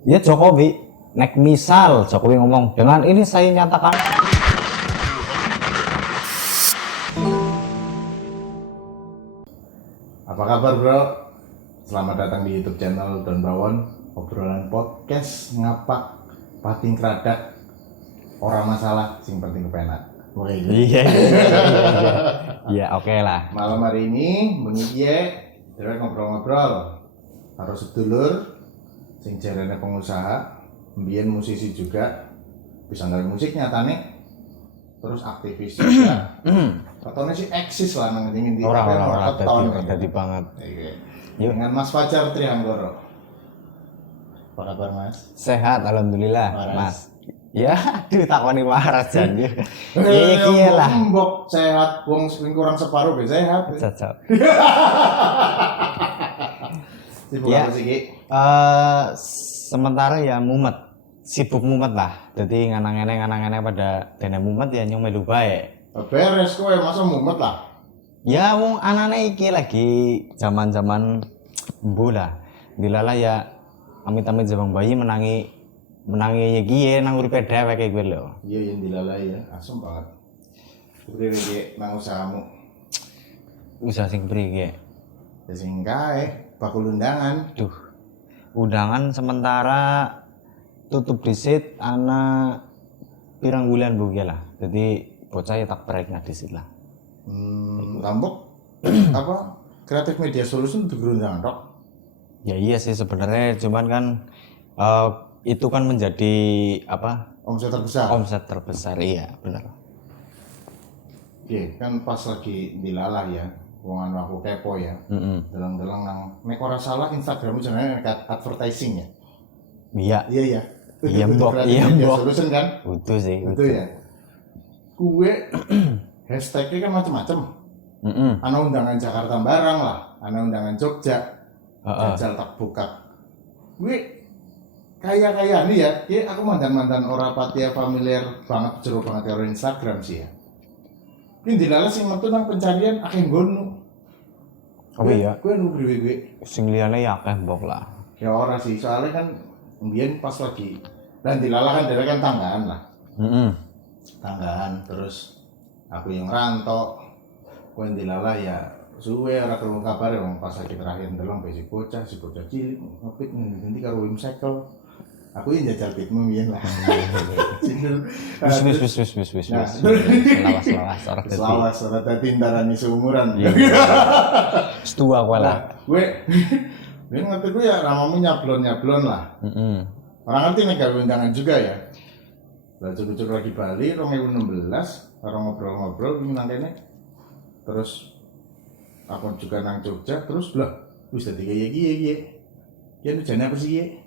Ya Jokowi, nek misal Jokowi ngomong, dengan ini saya nyatakan. Apa kabar bro? Selamat datang di YouTube channel Don Bawon. Obrolan podcast ngapak pating kradak orang masalah sing penting kepenak. Iya, oke lah. Malam hari ini mengiye terus ngobrol-ngobrol karo sedulur sing jarane pengusaha, mbiyen musisi juga, bisa nggawe musik nyatane. Terus aktivis juga. Katanya sih eksis lah nang ngene iki. Orang dadi banget. Yuk. Dengan Mas Fajar Trianggoro. Apa kabar Mas? Sehat alhamdulillah, Waras. Mas. Ya, aduh takoni waras jan. Iki lah. Mbok sehat, wong sing kurang separuh ge sehat. Cocok. Sibuk Ya. apa sih Ki? Sementara ya mumet. Sibuk mumet lah. Jadi nganang-ngene pada dene mumet ya nyong melu bae. Beres kowe masa mumet lah. Ya wong anane iki lagi zaman-zaman embu lah. Dilala ya amit-amit zaman bayi menangi iki nang uripe dhewek kuwi lho. Iya yang dilalai ya, asem banget. Udah Ki nang usahamu. Usaha sing mriki. Ya sing kae bakul undangan. Duh. Undangan sementara tutup disit ana pirang bulan bu lah. Jadi bocah ya tak break disit lah. Lambok apa kreatif media solution untuk undangan tok. Ya iya sih sebenarnya cuman kan itu kan menjadi apa? Omset terbesar iya benar. Iya kan pas lagi dilalah ya, wongan aku kepo ya. Delang-delang nang nek ora salah Instagrammu jenenge advertising ya. Iya. Iya ya. Iya mbok, Kreatif iya media mbok. solution kan? Utuh sih. Itu ya. Kue hashtagnya kan macam-macam. Ana undangan Jakarta barang lah, ana undangan Jogja. Jajal tak buka. Kue kaya nih ya. Ki aku mantan ora patia familiar banget jero banget karo Instagram sih ya. Ki dilala sing metu nang pencarian akeh nggonmu. Oh iya. Kue nu priwe Sing liyane ya akeh mbok lah. ya ora sih, soalnya kan mbiyen pas lagi dan dilala kan dhewe kan tanggaan lah. Tanggaan terus aku yang rantau. Kue dilala ya suwe ora krungu kabar wong pas lagi terakhir ndelong si bocah cilik ngepit ngendi karo Wim Cycle. Aku yang jajal pitmu mbiyen lah. Wis. Nah, Selawas ora dadi. Selawas ora dadi ndarani seumuran. Setua kowe lah. Gue ngerti gue ya namamu nyablon lah. Orang ngerti nih gawe undangan juga ya. Lah cucu lagi Bali 2016, orang ngobrol-ngobrol nang kene. Terus aku juga nang Jogja, terus lah wis dadi kaya iki. Ya jane apa sih?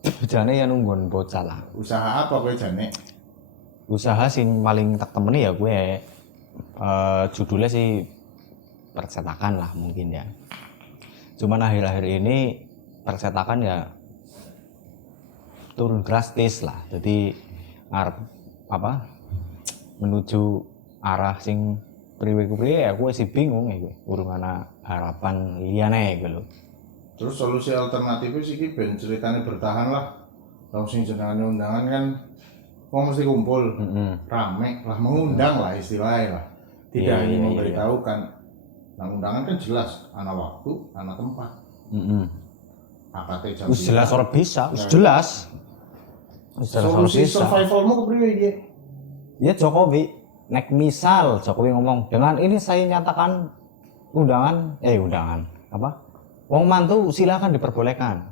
Jane ya nunggon bocah lah. Usaha apa kowe jane? Usaha sing paling tak temeni ya gue judulnya sih percetakan lah mungkin ya. Cuman akhir-akhir ini percetakan ya turun drastis lah. Jadi ngarep apa menuju arah sing priwe-priwe ya gue sih bingung ya gue. Urung ana harapan liyane gitu lho. Terus solusi alternatifnya sih ki ben ceritanya bertahan lah. Kalau sing jenengane undangan kan wong mesti kumpul, rame lah, mengundang lah istilahnya lah. Tidak Iya, hanya iya, memberitahukan. Nah undangan kan jelas, ana waktu, ana tempat. Apa teh jam? Wis jelas ora bisa, wis jelas. Wis jelas ora Solusi bisa. survivalmu kepriwe iki? Ya Jokowi, nek misal Jokowi ngomong, dengan ini saya nyatakan undangan apa? Wong mantu silakan diperbolehkan.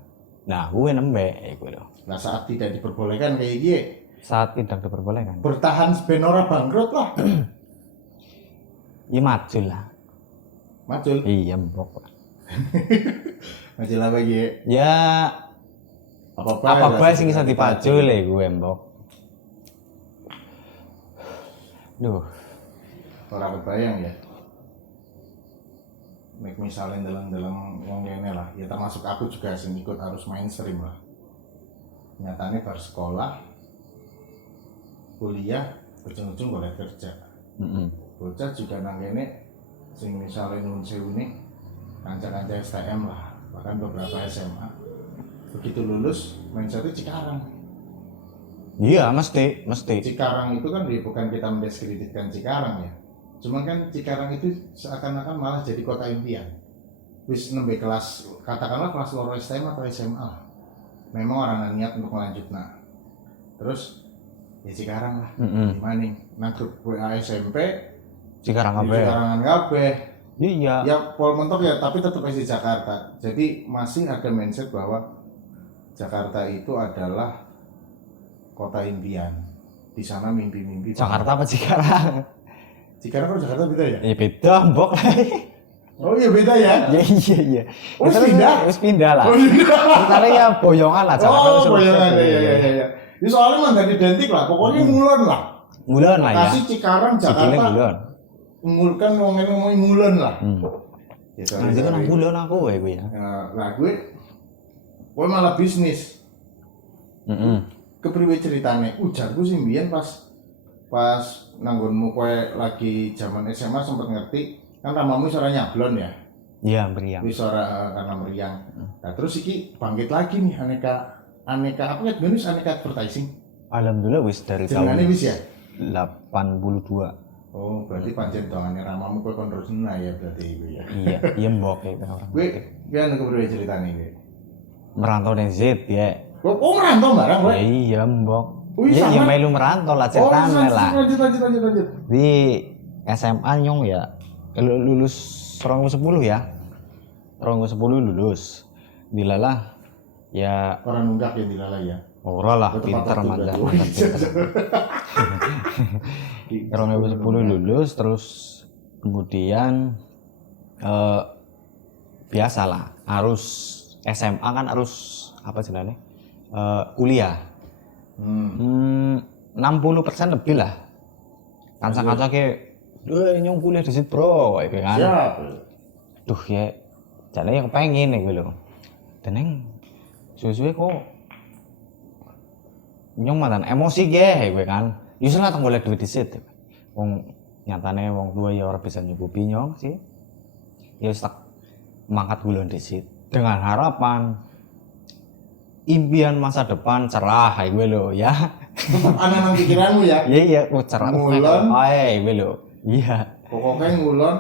Nah, gue nembe iku lho. Nah saat tidak diperbolehkan kayak gini, Saat tidak diperbolehkan. bertahan ben ora bangkrut lah. Ya maju lah. Macul. Iya, mbok. Macul apa iki? Ya apa bae sing iso dipajul gue mbok. Duh, Ora kebayang ya. Nek misalnya dalam wong kene lah, ya termasuk aku juga sing ikut harus mainstream lah. Nyatanya bar sekolah, kuliah, ujung-ujung boleh kerja. Bocah juga nang kene sing misalnya nun sewu nih, kanca-kanca STM lah, bahkan beberapa SMA begitu lulus mindsetnya Cikarang. Iya, mesti. Cikarang itu kan bukan kita mendiskreditkan Cikarang ya. Cuma kan Cikarang itu seakan-akan malah jadi kota impian. Wis nembe kelas, katakanlah kelas loro STM atau SMA. Memang orang niat untuk melanjut terus ya Cikarang lah. Gimana nih? Nang grup WA SMP Cikarang kabeh. Cikarangan kabeh. Iya. Ya pol mentok ya, tapi tetap masih Jakarta. Jadi masih ada mindset bahwa Jakarta itu adalah kota impian. Di sana mimpi-mimpi. Jakarta apa Cikarang? Cikarang kan Jakarta beda ya? Ya beda, mbok. Oh iya beda ya? Iya. Oh, pindah? Wis pindah lah. Oh iya. Sekarang ya boyongan lah Jakarta. Oh boyongan ya. Ini soalnya mah gak identik lah, pokoknya ngulon lah. Ngulon lah ya. Kasih Cikarang Jakarta. Ngulon. Ngulkan ngomongin ngulon lah. Ya, nanti kan ngulon aku ya gue ya. Nah gue malah bisnis. Kepriwe ceritane? Ujarku sih mbiyen pas nanggonmu kowe lagi zaman SMA sempat ngerti kan ramamu suara nyablon ya. Iya, meriang. Wis suara karena meriang. Nah, terus iki bangkit lagi nih aneka apa ya bonus aneka advertising. Alhamdulillah wis dari Jenengane tahun wis ya 82. Oh, berarti pancen dongane ramamu kowe kon terus ya berarti iku ya. Iya mbok ya orang. Gue kan kepriwe ceritane gue. Merantau ning Z ya. Oh, merantau barang kowe. Iya mbok. Wih, Iya melu merantau lah ceritanya lah. Lanjut. Di SMA nyong ya lulus 2010 ya. 2010 lulus. Dilalah ya orang nunggak yang dilalai ya. ora lah pinter mantan. 2010 lulus terus kemudian biasalah harus SMA kan harus apa jenenge kuliah 60% lebih lah kanca-kanca ke nyong kuliah di situ bro kayak kan Siap. duh ya jane yang pengen nih lho deneng suwe-suwe kok nyong mantan emosi ge kowe kan yo salah tak golek duit disit wong nyatane wong tua ya ora bisa nyukupi nyong sih ya tak mangkat bulan disit dengan harapan impian masa depan cerah kowe lho ya Tetap ana nang pikiranmu ya. iya kok cerah Ngulon. ae kowe lho iya Pokoknya ngulon.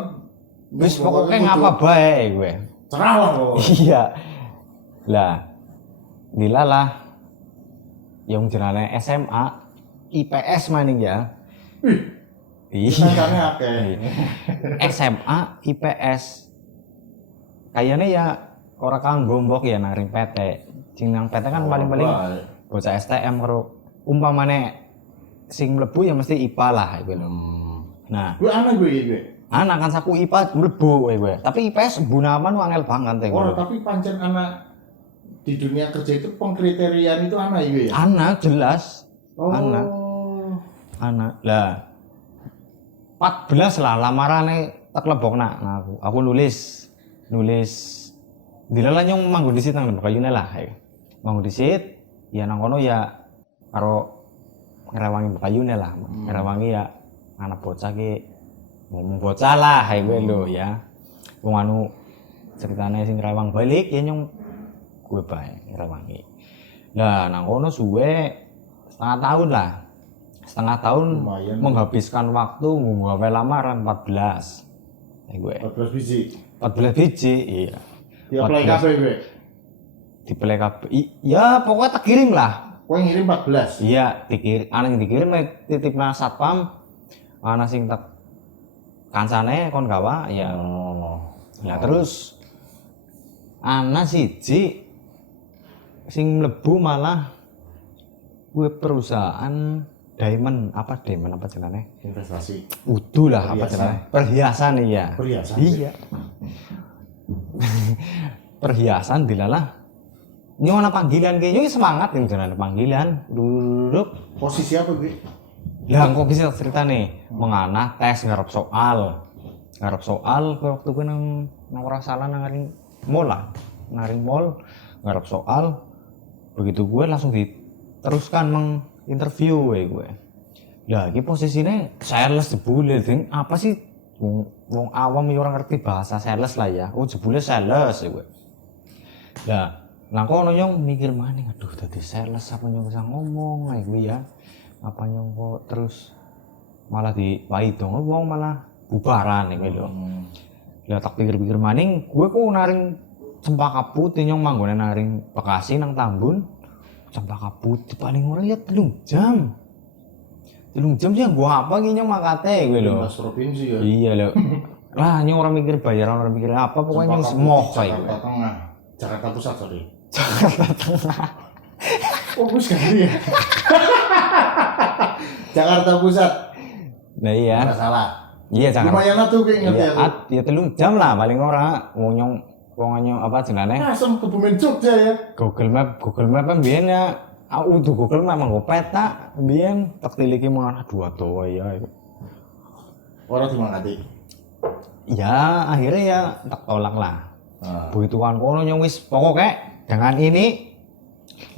wis pokoknya ngapa bae kowe Cerah lah kok. iya lah dilalah yang jenane SMA IPS maning ya Kancane akeh. SMA IPS kayaknya ya orang kanggo mbok ya nang ring PT sing nang PT kan paling-paling bocah STM karo umpamane sing mlebu ya mesti IPA lah iku lho. Nah, Gue aneh gue. anak kan saku IPA mlebu kowe. Tapi IPS gunawan angel banget Oh, tapi pancen anak di dunia kerja itu pengkriterian itu anak gue ya. Anak jelas. Oh. Anak. Lah 14 lah lamarane tak lebokna. Nah, aku nulis dilala nyong manggon disit nang Bekayune lah. Manggon disit ya nang kono ya karo ngrewangi Bekayune lah. Ngrewangi ya anak bocah ki ngomong bocah lah kowe lho ya. Wong anu ceritane sing ngrawang balik ya nyong gue bae ngrewangi. Lah nang kono suwe setengah tahun Lumayan. menghabiskan waktu nggawe lamaran 14. Gue 14 biji. 14 biji, iya. Di-apply kabeh gue. Di-apply kabeh. Ya pokoknya tak kirim lah. Kowe ngirim 14. Iya, dikirim titipna satpam. Ana sing tak kancane kon gawa ya. Lah terus ana siji sing mlebu malah gue perusahaan diamond apa jenenge? Investasi. Udu lah apa jenenge? Perhiasan iya. Perhiasan. Iya. Perhiasan dilalah. Ini ana panggilan kayaknya semangat yang jenenge panggilan. Duduk. Posisi apa gue? Lah kok bisa ceritane menganah tes ngarep soal. Ngarep soal waktu gue nang ora salah nang ngaring mall lah. Ngaring mall ngarep soal. Begitu gue langsung diteruskan menginterview gue. Lah iki posisine sales jebule ding apa sih wong awam ya ora ngerti bahasa sales lah ya. Oh jebule sales gue. Lah Nah kono nyong mikir maning, aduh dadi sales apa nyong bisa ngomong kayak gue ya. Apa nyong kok terus malah diwai dong wong malah bubaran nek lho. Lah tak pikir-pikir maning, gue kok naring Cempaka Putih nyong manggone naring Bekasi nang Tambun. Cempaka Putih paling ora ya 3 jam. 3 jam sih gua apa ki nyong makate gue lho. Mas provinsi ya. Iya lho. Lah nyong ora mikir bayaran, ora mikir apa, pokoknya nyong Cempaka semoh Putih, kae. Jakarta Tengah, Jakarta Pusat sorry. Jakarta Tengah. Oh bus ganti ya. Jakarta Pusat. Nah iya. Nggak salah. Iya Jakarta. Lumayan lah tuh kayak ngerti Iya, aku. ya 3 jam lah paling ora. Wong nyong apa jenenge? Langsung Kebumen Jogja ya. Google Map kan biyen ya. Aku tuh Google Map nggo peta biyen tak tiliki mun aduh ya. Orang dimangati. Ya akhirnya ya tak tolak lah. Nah. Begitu kan kono nyong wis pokoknya dengan ini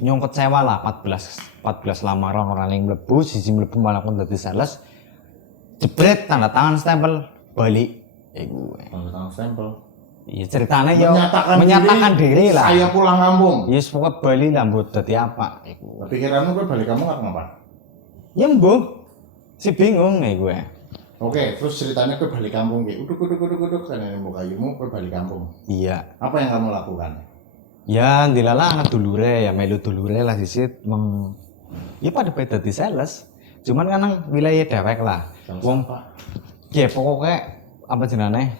nyong kecewa lah 14 lamaran orang yang mlebu, siji mlebu malah kon dadi sales. Jebret tanda tangan stempel balik. Iku. Tanda tangan stempel. Iya ceritanya ya Menyatakan diri lah. Saya pulang kampung. Yes pokoknya Bali lah mbok dadi apa iku. Pikiranmu gue balik kampung apa ngapa? Ya mbok si bingung nih gue. Oke, terus ceritanya gue balik kampung gitu. Uduk karena nemu kayumu gue balik kampung. Iya. Apa yang kamu lakukan? Ya dilala anak dulure ya melu dulure lah sisit ya pada beda di sales. Cuman kan nang wilayah dewek lah. Wong ya pokoknya apa jenenge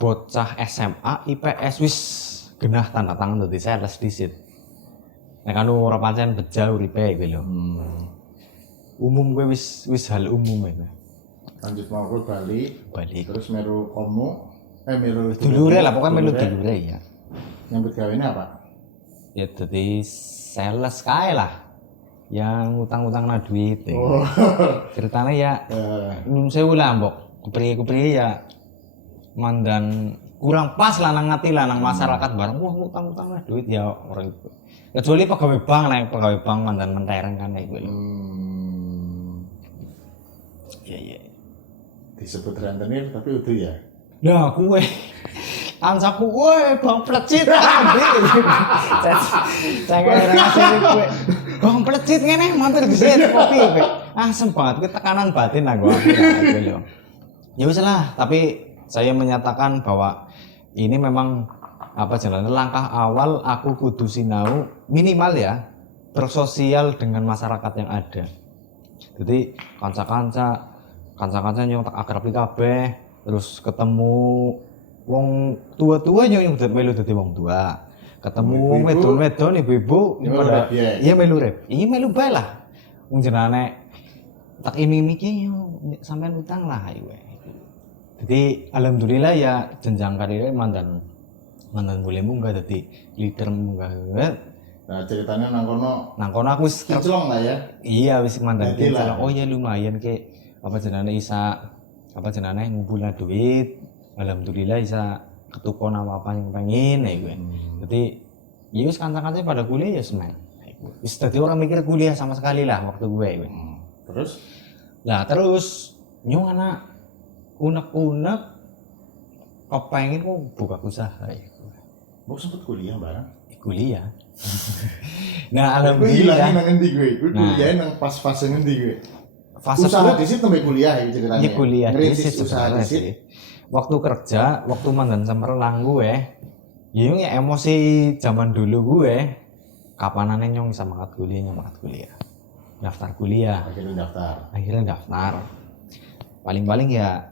bocah SMA IPS wis genah tanda tangan dadi sales disit. Nek anu ora pancen beja uripe iki lho. Umum gue wis hal umum iki. Lanjut mau gue balik. Terus meru meru dulure lah pokoknya melu dulure ya. Nyambut gawene apa? Ya dadi sales kae lah. Yang utang-utang na duit. Oh. Ceritanya ya nyun sewu lah mbok. Kepriye ya mandan kurang pas lah nang ngati lah nang masyarakat bareng wah utang-utang lah duit ya orang itu. Kecuali pegawai bank mandan mentereng kan iku. Iya. Disebut rentenir tapi udah ya. Lah kue ansaku woi bang plecit saya ngasih kue bang plecit ngene mampir disit kopi asem banget ke tekanan batin lah gua lho. Ya wis lah, tapi saya menyatakan bahwa ini memang apa jenenge langkah awal aku kudu sinau minimal ya bersosial dengan masyarakat yang ada. Jadi kanca-kanca nyong tak akrab kabeh, terus ketemu wong tua-tua nyong melu dadi wong tua. Ketemu wong wedon-wedon ibu-ibu pada iya melu rep. Iya melu bae lah. Wong jenenge tak imimi-iki sampean utang lah ayo. Jadi alhamdulillah ya jenjang karirnya mandan boleh munggah jadi leader munggah. Nah ceritanya nang kono aku wis kinclong lah ya. Iya wis mandan kinclong. Oh ya lumayan ke apa jenenge ngumpulna duit. Alhamdulillah bisa ketukon apa yang pengen ya gue. Jadi ya wis kanca-kanca pada kuliah ya semen. Wis dadi orang mikir kuliah sama sekali lah waktu gue. Terus nyong anak unek-unek kepengen kok buka usaha ya. Mau sempet kuliah bareng? Kuliah. Nah alhamdulillah. Gue nang ngendi gue? Gue kuliah nang pas-pas ngendi gue? Usaha di situ sampai kuliah ya ceritanya. Iya kuliah di situ usaha di situ. Waktu kerja, waktu mandan Cemerlang gue, ya emosi zaman dulu gue, kapanane nyong bisa mangkat kuliah. Daftar kuliah. Akhirnya daftar. Paling-paling ya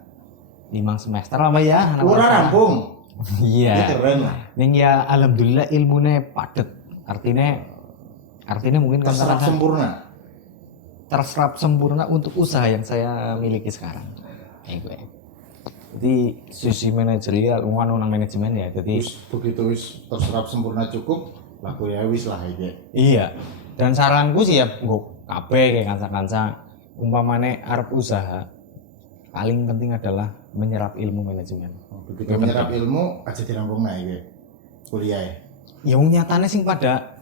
5 semester apa ya? Ora rampung. Iya. Keren lah. Ning ya alhamdulillah ilmune padet. Artinya mungkin terserap sempurna untuk usaha yang saya miliki sekarang. Kayak jadi sisi manajerial nang manajemen ya. Jadi begitu wis terserap sempurna cukup, laku ya wis lah iki. Iya. Dan saranku sih ya nggo kabeh kayak kanca-kanca umpamane arep usaha paling penting adalah menyerap ilmu manajemen. Begitu menyerap ilmu aja dirampung iki kuliah. Ya wong nyatane sing pada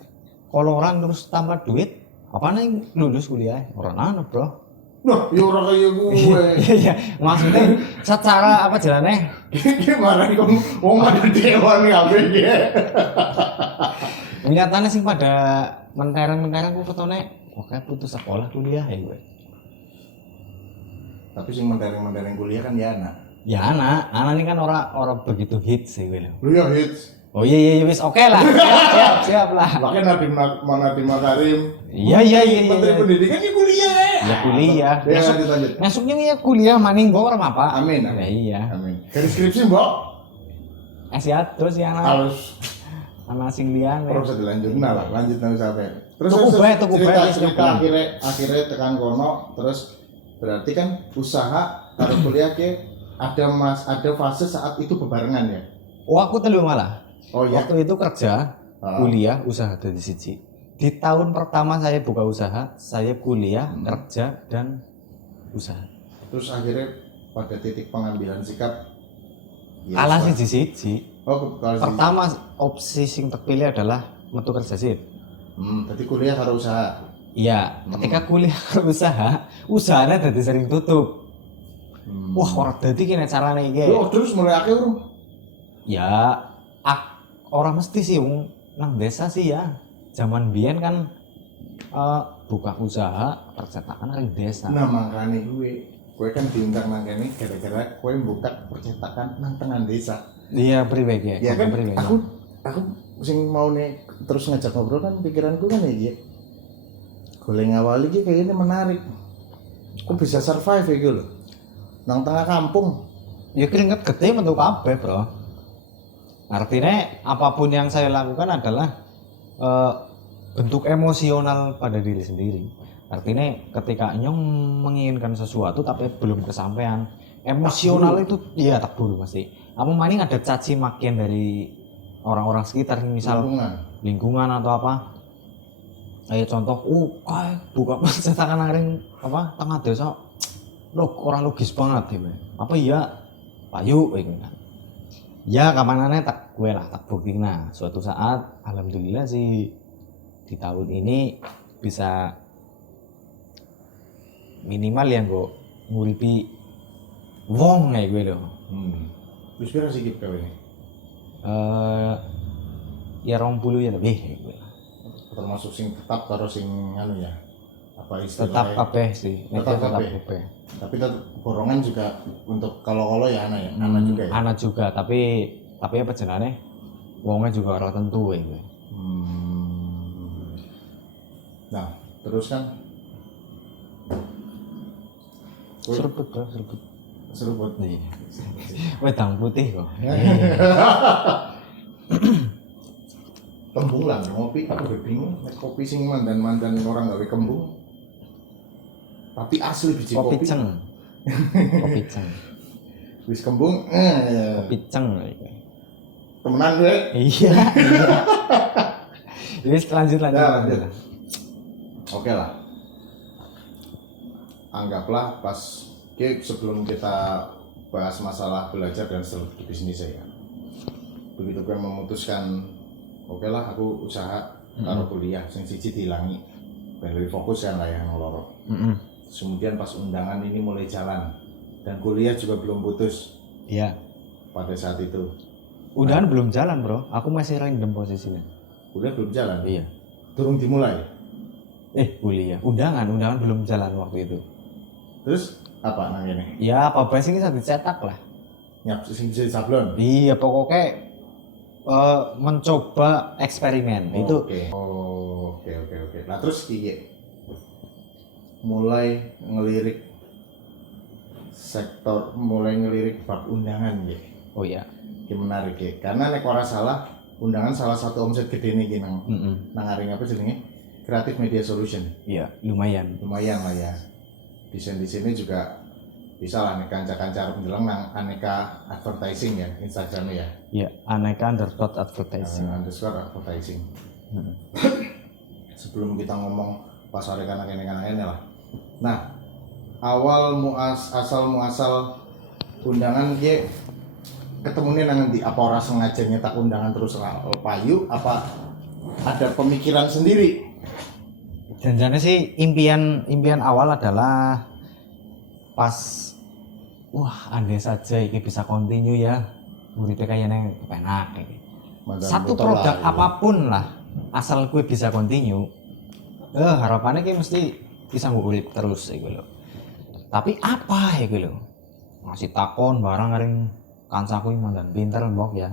koloran terus tambah duit, apa nih lulus kuliah? Ora ana, Bro. Loh, ya ora kaya gue. Iya, maksudnya secara apa jalannya? Gimana kok wong ada dewan kabeh iki. Nyatane sing pada mentereng-mentereng ku ketone oke putus sekolah kuliah ya gue. Tapi sing mentereng-mentereng kuliah kan ya anak. Ya anak ini kan orang begitu hits sih gue. Lu ya hits. Oh iya wis oke lah. Siap lah. Bahkan Nadiem Makarim. Iya. Menteri Pendidikan ya kuliah. Ya kuliah. Ya lanjut. Masuknya ya kuliah maning bor apa? Amin. Ya iya. Amin. Dari skripsi, Mbok. Terus yang Harus anak sing liyane. terus dilanjutin lah, lanjut nanti sampai. Terus Tuku bae, cerita akhirnya tekan kono, terus berarti kan usaha karo kuliah ke ada fase saat itu bebarengan ya. Oh aku telu malah. Oh iya. Waktu itu kerja, kuliah, usaha dari siji. Di tahun pertama saya buka usaha, saya kuliah, kerja dan usaha. Terus akhirnya pada titik pengambilan sikap kalah siji. Oh, pertama opsi sing terpilih adalah metu kerja sih. Jadi kuliah karo usaha. Iya, ketika kuliah karo usahanya dadi sering tutup. Wah, ora dadi kene carane iki. Loh, terus mulai akhir urung? Ya, orang mesti sih nang desa sih ya. Zaman biyen kan buka usaha percetakan di desa. Nah, makanya gue kan diundang nang kene gara-gara gue buka percetakan nang tengah desa. Iya, pribadi ya. Ya kan, aku sing mau nih terus ngajak ngobrol kan pikiranku kan ya. Golek ngawali iki kayaknya menarik. Kok bisa survive ya gitu loh. Nang tengah kampung. Ya keringet gede metu kabeh, Bro. Artinya apapun yang saya lakukan adalah bentuk emosional pada diri sendiri. Artinya ketika nyong menginginkan sesuatu tapi belum kesampaian, emosional itu ya tak dulu pasti. Apa maning ada caci makian dari orang-orang sekitar, misal lingkungan atau apa. Kayak contoh, buka percetakan naring apa tengah desa. Loh, orang logis banget ya. Apa iya? Payu kan. Ya kamanannya tak buktiin. Nah, suatu saat alhamdulillah sih di tahun ini bisa minimal yang gue nguripi wong kayak gue loh. Terus berapa sih gitu ini? Ya 20 ya lebih kayak gue. Termasuk sing tetap karo sing anu ya. Apa istilahnya? Tetap kabeh sih. Tetap kabeh. Tapi tetap borongan juga untuk kalau ya anak ya. Anak juga ya. Anak juga, tapi apa jenenge? Wongnya juga ora tentu kayak gue. Nah, terus kan seruput. Iya. Wedang putih kok. Kembung lah ngopi, aku udah bingung. Kopi sing mandan orang gawe kembung. Tapi asli biji kopi. Kopi ceng. Wis kembung, kopi ceng. Temenan gue. Iya. Wis lanjut. Oke lah. Anggaplah pas sebelum kita bahas masalah belajar dan strategi bisnis ya. Begitu gue memutuskan, oke lah aku usaha karo kuliah, sing siji dihilangi, lebih fokus kan lah yang ngelorok. Kemudian pas undangan ini mulai jalan dan kuliah juga belum putus. Iya. Pada saat itu. Undangan belum jalan bro, aku masih random posisinya. Kuliah belum jalan. Iya. Turun dimulai. Kuliah. Undangan belum jalan waktu itu. Terus apa namanya? Ya apa ini satu cetak lah. Nyap sing sablon. Iya pokoknya mencoba eksperimen itu. Oke. Nah terus mulai ngelirik bab undangan ya. Oh iya. Ini menarik ya. Karena nek ora salah undangan salah satu omset gede nih nang aring apa jenenge? Creative Media Solution. Iya, lumayan lah ya. Desain-desainnya juga bisa lah nek kanca-kanca arep ndeleng nang Aneka Advertising ya, Instagramnya ya. Iya, Aneka _advertising. _advertising. Sebelum kita ngomong pasar kanak-kanak lah. Nah, asal muasal undangan ki ketemunya nang ndi? Apa ora sengaja nyetak undangan terus payu apa ada pemikiran sendiri? Janjane sih impian awal adalah pas wah andai saja ini bisa continue ya muridnya kayaknya kepenak ini. Satu produk lah, apapun lah asal gue bisa continue harapannya kayak mesti bisa urip terus ya loh. Tapi apa ya gitu ngasih takon barang ring kancaku yang mandan pinter mbok ya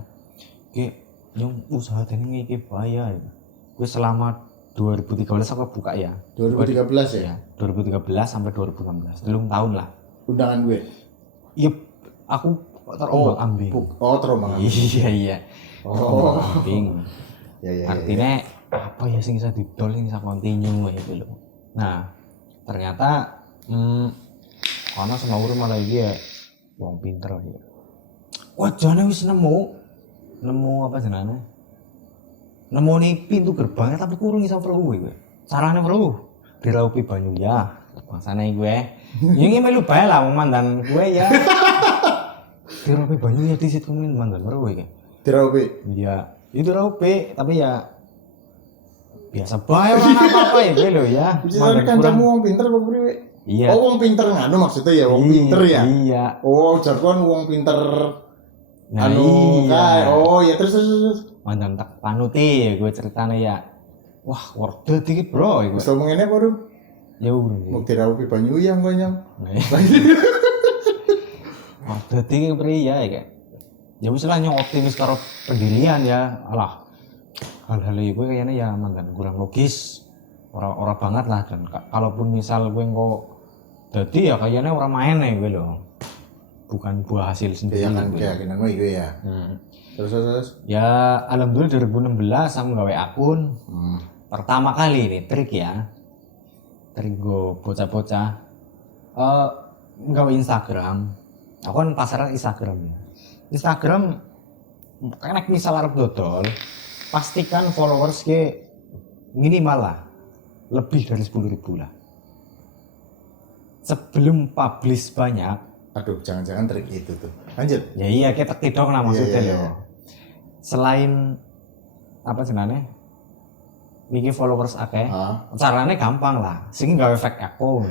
ki nyung usaha ini iki bayar gue selama 2013 aku buka ya 2013 ya? 2013 sampai 2016 belum tahun lah Undangan gue? iya aku terombang ambing terombang ambing iya oh ambing ya. Artinya apa ya sing bisa didol sing bisa continue gitu loh. Nah ternyata karena sama urut malah dia wong pinter ya wajahnya wis nemu apa jenenge nemu nih pintu gerbangnya tapi kurang iso mlebu gue carane mlebu diraupi banyu ya bangsane gue ini melu bae lah wong mandan gue ya diraupi banyu ya di situ mandan mlebu gue diraupi iya itu diraupi tapi ya biasa bae ora apa-apa ya gue lho ya bisa kan kamu wong pinter apa priwe iya oh wong pinter nganu maksudnya ya wong pinter ya iya oh jargon wong pinter nah, kae oh ya terus mandan tak panuti gue ceritanya ya wah worth dikit bro wis ngomong ngene apa ya bro mau diraupi banyu yang konyang worth dikit pria ya kayak ya wis lah nyong optimis karo pendirian ya alah hal-hal itu kayaknya ya mandan kurang logis orang banget lah dan kalaupun misal gue kok jadi ya kayaknya orang main nih gue loh bukan buah hasil sendiri ya kan keyakinan gue ya terus ya alhamdulillah 2016 aku gawe akun pertama kali nih trik gue bocah-bocah gawe Instagram aku kan pasaran Instagram karena misal arep dodol pastikan followers ke minimal lah lebih dari 10.000 lah sebelum publish banyak. Aduh jangan-jangan trik itu tuh lanjut ya iya kita tidak lah maksudnya iya. Selain apa sebenarnya bikin followers akeh caranya gampang lah sing gawe fake account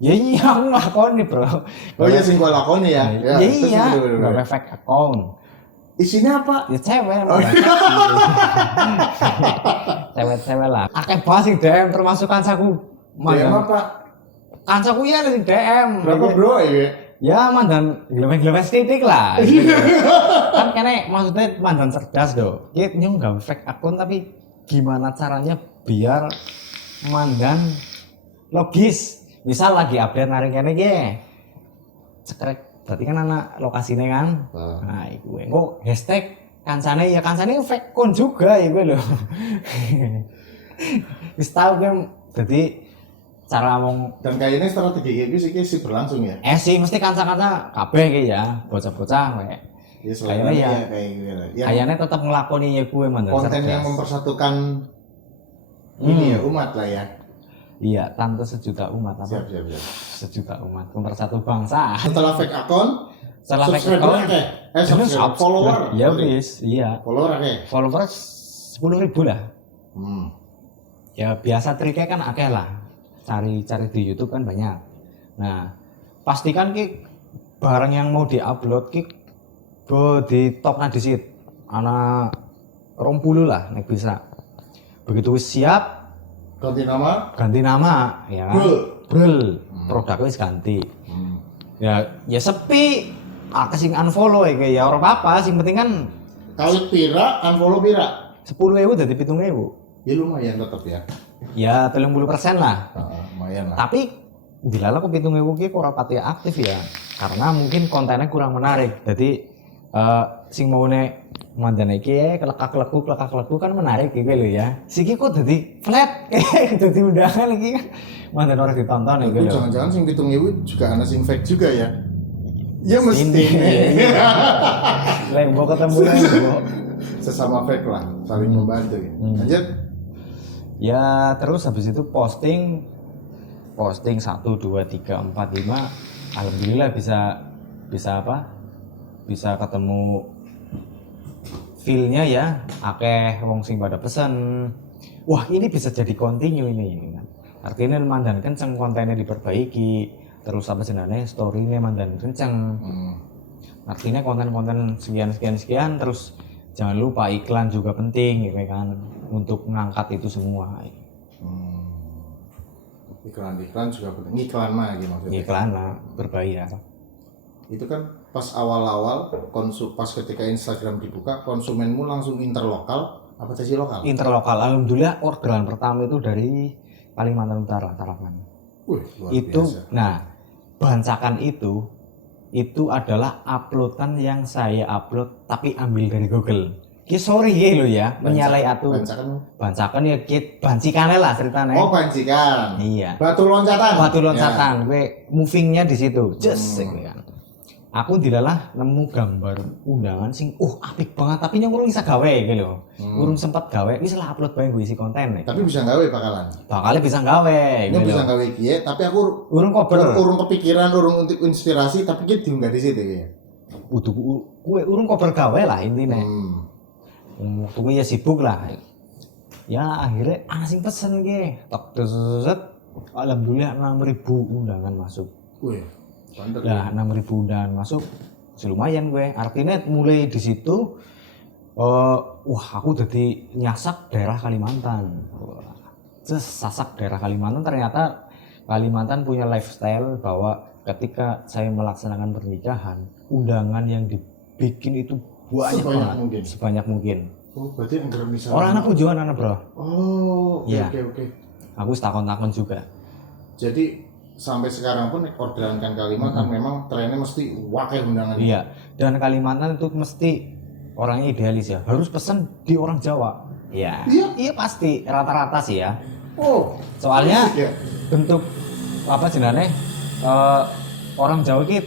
ya iya aku ngelakoni bro oh iya sing gue lakoni ya iya gawe fake account isinya apa? Ya cewek cewek lah akeh banget sing DM termasuk kancaku DM apa? Kancaku ya sing DM berapa bro ya mandan gleweng-gleweng titik lah kan kene maksudnya mandan cerdas do kita nyung gak fake akun tapi gimana caranya biar mandan logis misal lagi update narik kene cekrek berarti kan anak lokasinya kan nah itu kok hashtag kancane fake akun juga ya gue loh wis tau gue jadi cara ngomong dan kayaknya strategi itu sih berlangsung ya sih mesti kanca-kanca kabeh iki ya bocah-bocah kayak kayaknya ya kayaknya tetap ngelakoni ya gue mandan konten yang mempersatukan ini ya umat lah ya iya tante sejuta umat apa siap sejuta umat pemersatu bangsa setelah fake account follower ya wis iya follower 10.000 lah ya biasa triknya kan akeh lah cari di YouTube kan banyak. Nah, pastikan ki barang yang mau diupload ki di top disit. Ana 20 lah nek bisa. Begitu wis siap ganti nama ya kan. Brul. Produknya wis ganti. Ya sepi. Akeh sing unfollow ya ora apa-apa, sing penting kan kali pira unfollow pira? 10.000 dadi 7.000. Ya lumayan tetap ya. Ya 30% lah. Lumayan lah. Tapi dilala kok 7.000 ki ora pati aktif ya. Karena mungkin kontennya kurang menarik. Jadi sing maune mandane iki kelekak-leku kan menarik iki lho ya. Siki kok dadi flat dadi undangan iki kan mandan ora ditonton iki lho. Jangan-jangan sing 7.000 juga ana sing fake juga ya. Ya mesti. Lah mbok ketemu lagi mbok. Sesama fake lah, saling membantu ya. Lanjut. Ya terus habis itu posting 1, 2, 3, 4, 5 alhamdulillah bisa apa bisa ketemu feel-nya ya akeh wong sing pada pesen wah ini bisa jadi continue ini artinya mandan kenceng kontennya diperbaiki terus apa jenenge story-ne mandan kenceng. Artinya konten-konten sekian terus jangan lupa iklan juga penting gitu kan untuk mengangkat itu semua. Iklan juga penting. Iklan mah gitu maksudnya. Iklan lah berbayar. Itu kan pas awal-awal pas ketika Instagram dibuka konsumenmu langsung interlokal apa jadi lokal? Interlokal. Alhamdulillah orderan pertama itu dari Kalimantan Utara, Tarakan. Luar Itu biasa. nah, bancakan itu adalah uploadan yang saya upload tapi ambil dari Google. Ki sorry ya lo ya, menyalai atuh. Bancakan ya kit bancikane lah ceritanya. Oh, bancikan. Iya. Batu loncatan. Gue movingnya di situ. Just kan. Aku dilalah nemu gambar undangan sing apik banget tapi yang urung bisa gawe gitu loh. Urung sempat gawe, wis lah upload bae gue isi konten. Tapi bisa gawe bakalan. Bakalnya bisa gawe Ini gitu. bisa gawe kiye, tapi aku Urung kober. urung kepikiran, urung untuk inspirasi, tapi kita diunggah di situ ya. Gue urung kober gawe lah intinya. Waktu ya sibuk lah. Ya akhirnya sing pesen ge. Tok set. Alhamdulillah 6.000 undangan masuk. Wih, mantap. Lah 6.000 undangan masuk. Lumayan gue. Artinya mulai di situ aku jadi nyasak daerah Kalimantan. Terus sasak daerah Kalimantan ternyata Kalimantan punya lifestyle bahwa ketika saya melaksanakan pernikahan, undangan yang dibikin itu banyak banget, sebanyak mungkin. Oh, berarti enggak bisa. Orang anak tujuan anak bro. Oh, oke. Aku takon juga. Jadi sampai sekarang pun orderan kan Kalimantan memang trennya mesti wakil undangan. Iya. Dan Kalimantan itu mesti orangnya idealis ya. Harus pesan di orang Jawa. Iya. Iya pasti rata-rata sih ya. Oh. Soalnya bentuk apa jenenge orang Jawa itu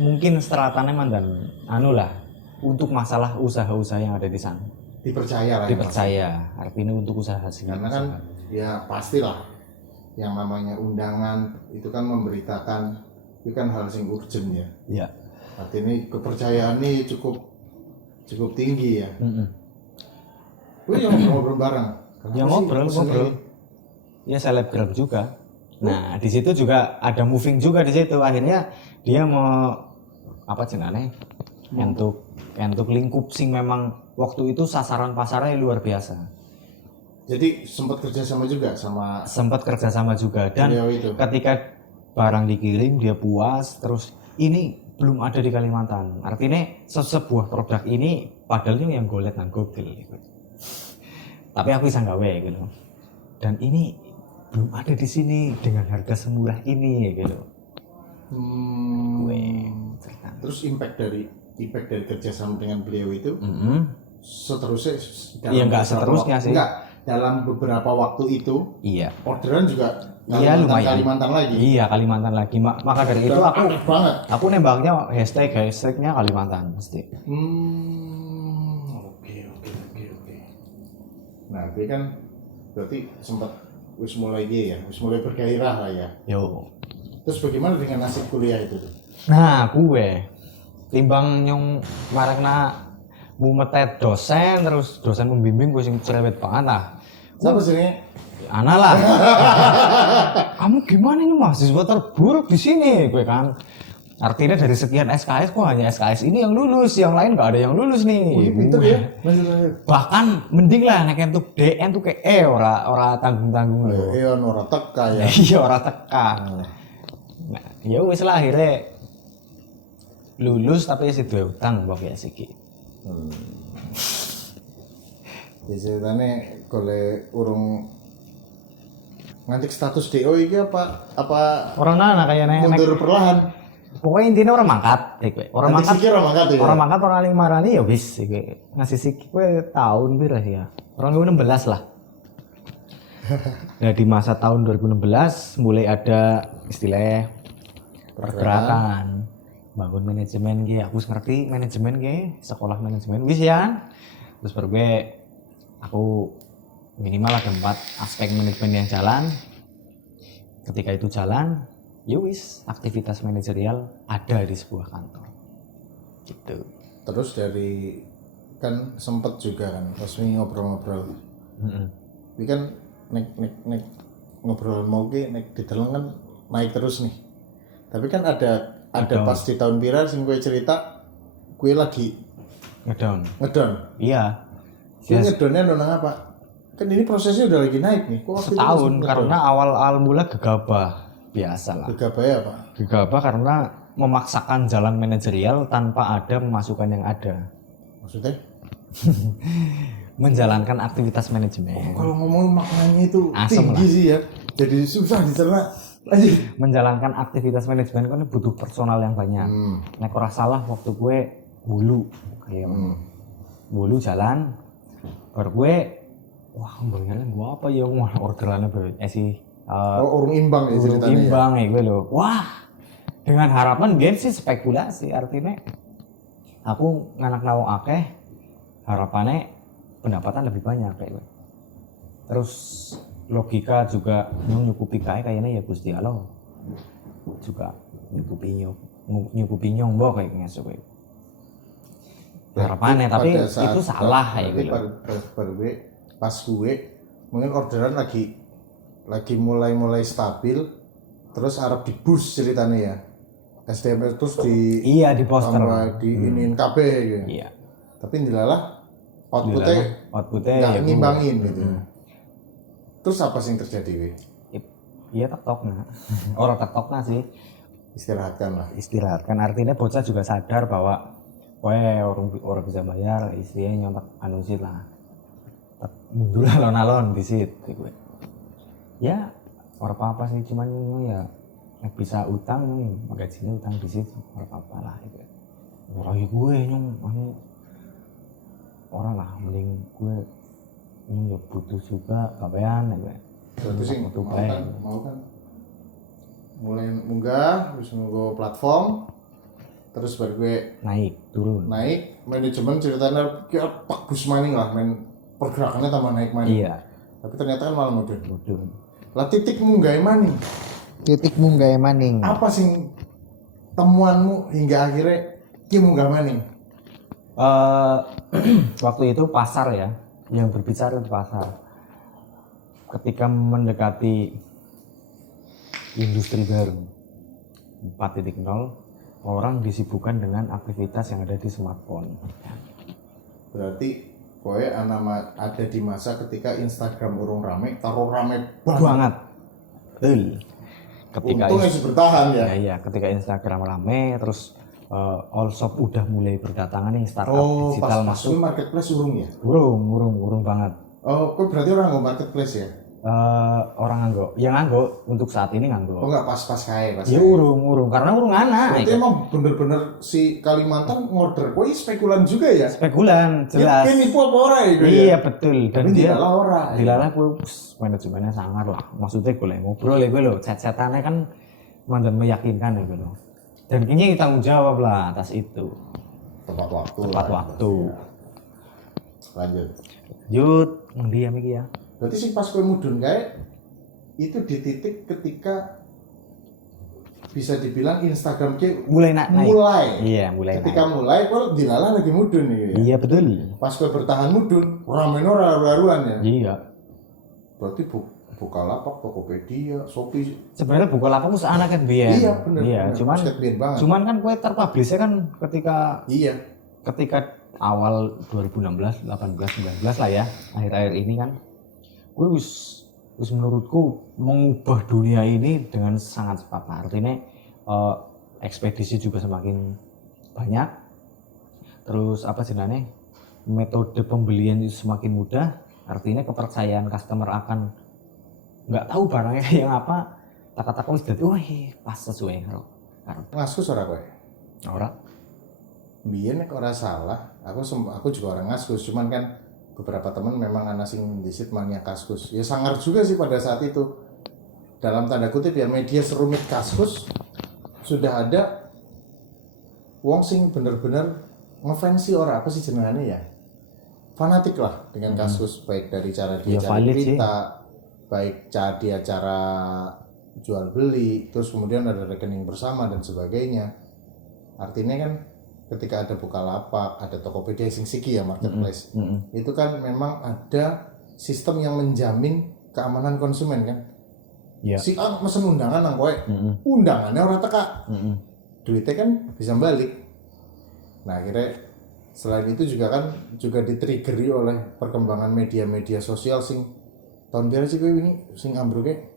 mungkin stratane mandan lah. Untuk masalah usaha-usaha yang ada di sana dipercaya lah. Artinya untuk usaha sih. Karena kan ya pastilah yang namanya undangan itu kan memberitakan itu kan hal yang urgent ya. Iya. Artinya kepercayaan ini cukup tinggi ya. Yang ngobrol bareng. Ya ngobrol. Ya selebgram juga. Nah di situ juga ada moving juga di situ. Akhirnya dia mau apa jenenge? Untuk lingkup sing memang waktu itu sasaran pasarnya luar biasa. Jadi sempat kerjasama juga dan ketika barang dikirim dia puas terus ini belum ada di Kalimantan. Artinya sebuah produk ini padahal yang golek nang Google gitu. Tapi aku bisa gawe gitu. Dan ini belum ada di sini dengan harga semurah ini gitu. Terus impact dari kerjasama dengan beliau itu seterusnya enggak seterusnya sih. Enggak, dalam beberapa waktu itu orderan juga Kalimantan lagi. Iya, Kalimantan lagi. Maka dari itu aku nembaknya hashtagnya Kalimantan pasti. Oke. Nah, dia kan berarti sempat mulai bergairah lah ya. Yo. Terus bagaimana dengan nasib kuliah itu tuh? Nah, gue timbang nyong marakna mumetet dosen terus dosen pembimbing gue sing cerewet banget lah. Siapa sih? Ana lah. Kamu gimana ini mahasiswa terburuk di sini gue kan. Artinya dari sekian SKS kok hanya SKS ini yang lulus, yang lain nggak ada yang lulus nih. Pinter ya. Bahkan mending lah nek entuk D entuk E ora tanggung-tanggung lho. Iya ora teka ya. Iya ora teka. Nah, ya wis lah akhirnya lulus tapi masih duwe utang mbok ya siki. Ya ceritane golek urung nganti status DO iki apa orang nana kayaknya mundur perlahan. Pokoknya intinya orang mangkat orang mangkat ya? Orang mangkat orang paling marani ya wis iki. Ngasih siki kowe tahun pira ya? 2016 lah. Nah di masa tahun 2016 mulai ada istilah pergerakan bangun manajemen aku ngerti manajemen sekolah manajemen wis ya. Terus baru aku minimal ada 4 aspek manajemen yang jalan. Ketika itu jalan, ya wis aktivitas manajerial ada di sebuah kantor. Gitu. Terus dari kan sempet juga kan pas ngobrol-ngobrol. Ini kan nek ngobrol mau nek diteleng kan naik terus nih. Tapi kan ada pas di tahun pira sing kowe cerita kowe lagi ngedon. Iya. Kowe ngedonnya nang apa? Kan ini prosesnya udah lagi naik nih. Kok waktu itu Setahun langsung karena awal mula gegabah. Biasa lah. gegabah ya, Pak? Gegabah karena memaksakan jalan manajerial tanpa ada pemasukan yang ada. Maksudnya? Menjalankan aktivitas manajemen. Kalau ngomong maknanya itu Asem tinggi lah. sih ya. Jadi susah dicerna. Lanjut. Menjalankan aktivitas manajemen kan butuh personal yang banyak. Nek ora salah waktu gue bulu kayak bulu jalan baru gue wah bayangin gue apa ya orderannya sih Urung imbang ya ceritanya. imbang ya gue loh. Wah dengan harapan dia sih spekulasi artinya aku nganak nawang akeh harapannya pendapatan lebih banyak kayak gue. Terus logika juga nyukupi kayaknya ya Gusti Allah juga nyukupi nyombo kayaknya gue. Harapannya tapi itu salah ya gitu. Pas gue mungkin orderan lagi mulai stabil terus arep dibus ceritanya ya. SDM terus di poster di iniin KB gitu. Iya. Tapi dilalah outputnya nggak ya ngimbangin gitu. Terus apa sih yang terjadi gue? Iya TikToknya. Orang TikToknya sih istirahatkan artinya bocah juga sadar bahwa orang bisa bayar istilahnya nyontek anusit lah mundur alon-alon di situ gue. Ya orang apa sih cuman ya bisa utang gajinya utang di situ orang apa lah gitu. Orang gue orang lah mending gue ya butuh juga kabehan ya gue. Berarti sih mau kan mulai munggah terus nunggu platform terus baru gue naik manajemen ceritanya kayak Pak Gus maning lah main pergerakannya tambah naik maning. Iya. Tapi ternyata kan malah mudun. Lah titik munggah maning apa sih temuanmu hingga akhirnya ki munggah maning? Waktu itu pasar ya yang berbicara di pasar ketika mendekati industri baru 4.0 orang disibukkan dengan aktivitas yang ada di smartphone. Berarti kowe ada di masa ketika Instagram urung rame banget. Betul. Ketika untung masih bertahan ya. Iya, ketika Instagram rame terus all shop udah mulai berdatangan nih startup digital masuk. Marketplace urung ya? Urung banget. Oh, kok berarti orang nggak marketplace ya? Orang nganggo untuk saat ini nganggo. Oh nggak pas kayak pas. Ya urung karena urung anak. Berarti emang bener-bener si Kalimantan ngorder, koi spekulan juga ya? Spekulan jelas. Dia nipu apa ora ya? Iya betul. Dan dia dilalah gue manajemennya sangar lah. Maksudnya gue ngobrol ya gue lo, chat-chatannya kan mandan meyakinkan ya gue lo. Dan kayaknya tanggung jawab lah atas itu. Tepat waktu. Lanjut, diam iki ya. Berarti sih pas kowe mudun kayak itu di titik ketika bisa dibilang Instagram ke mulai naik. Iya, mulai ketika naik. Mulai kok dilalah lagi mudun nih. Ya? Iya, betul. Pas kowe bertahan mudun, ramen ora baruan ya. Iya. Berarti Bukalapak, Tokopedia, Shopee. Sebenarnya Bukalapak itu anak kan biyen. Iya, bener. Iya, cuman kan kowe terpublisnya kan ketika awal 2016, 18, 19 lah ya, akhir-akhir ini kan. Gue wis menurutku mengubah dunia ini dengan sangat cepat. Artinya ekspedisi juga semakin banyak. Terus apa sebenarnya metode pembelian itu semakin mudah. Artinya kepercayaan customer akan nggak tahu barangnya yang apa. Tak-tak wis dadi pas sesuai karo. Ngaskus ora kowe? Ora. Biyen nek ora salah, aku juga orang ngaskus, cuman kan beberapa teman memang anak sing disit mania Kaskus. Ya sangar juga sih pada saat itu. Dalam tanda kutip ya media serumit Kaskus sudah ada wong sing bener-bener ngefansi orang apa sih jenengane ya. Fanatik lah dengan Kaskus baik dari cara dia cari berita, baik dia cara jual beli, terus kemudian ada rekening bersama dan sebagainya. Artinya kan ketika ada Bukalapak, ada Tokopedia sing siki ya marketplace. Itu kan memang ada sistem yang menjamin keamanan konsumen kan. Iya. Si A mesen undangan nang kowe. Undangannya ora teka. Duitnya kan bisa balik. Nah, akhirnya selain itu juga ditriggeri oleh perkembangan media-media sosial sing tahun biasa sih kowe ini sing ambruke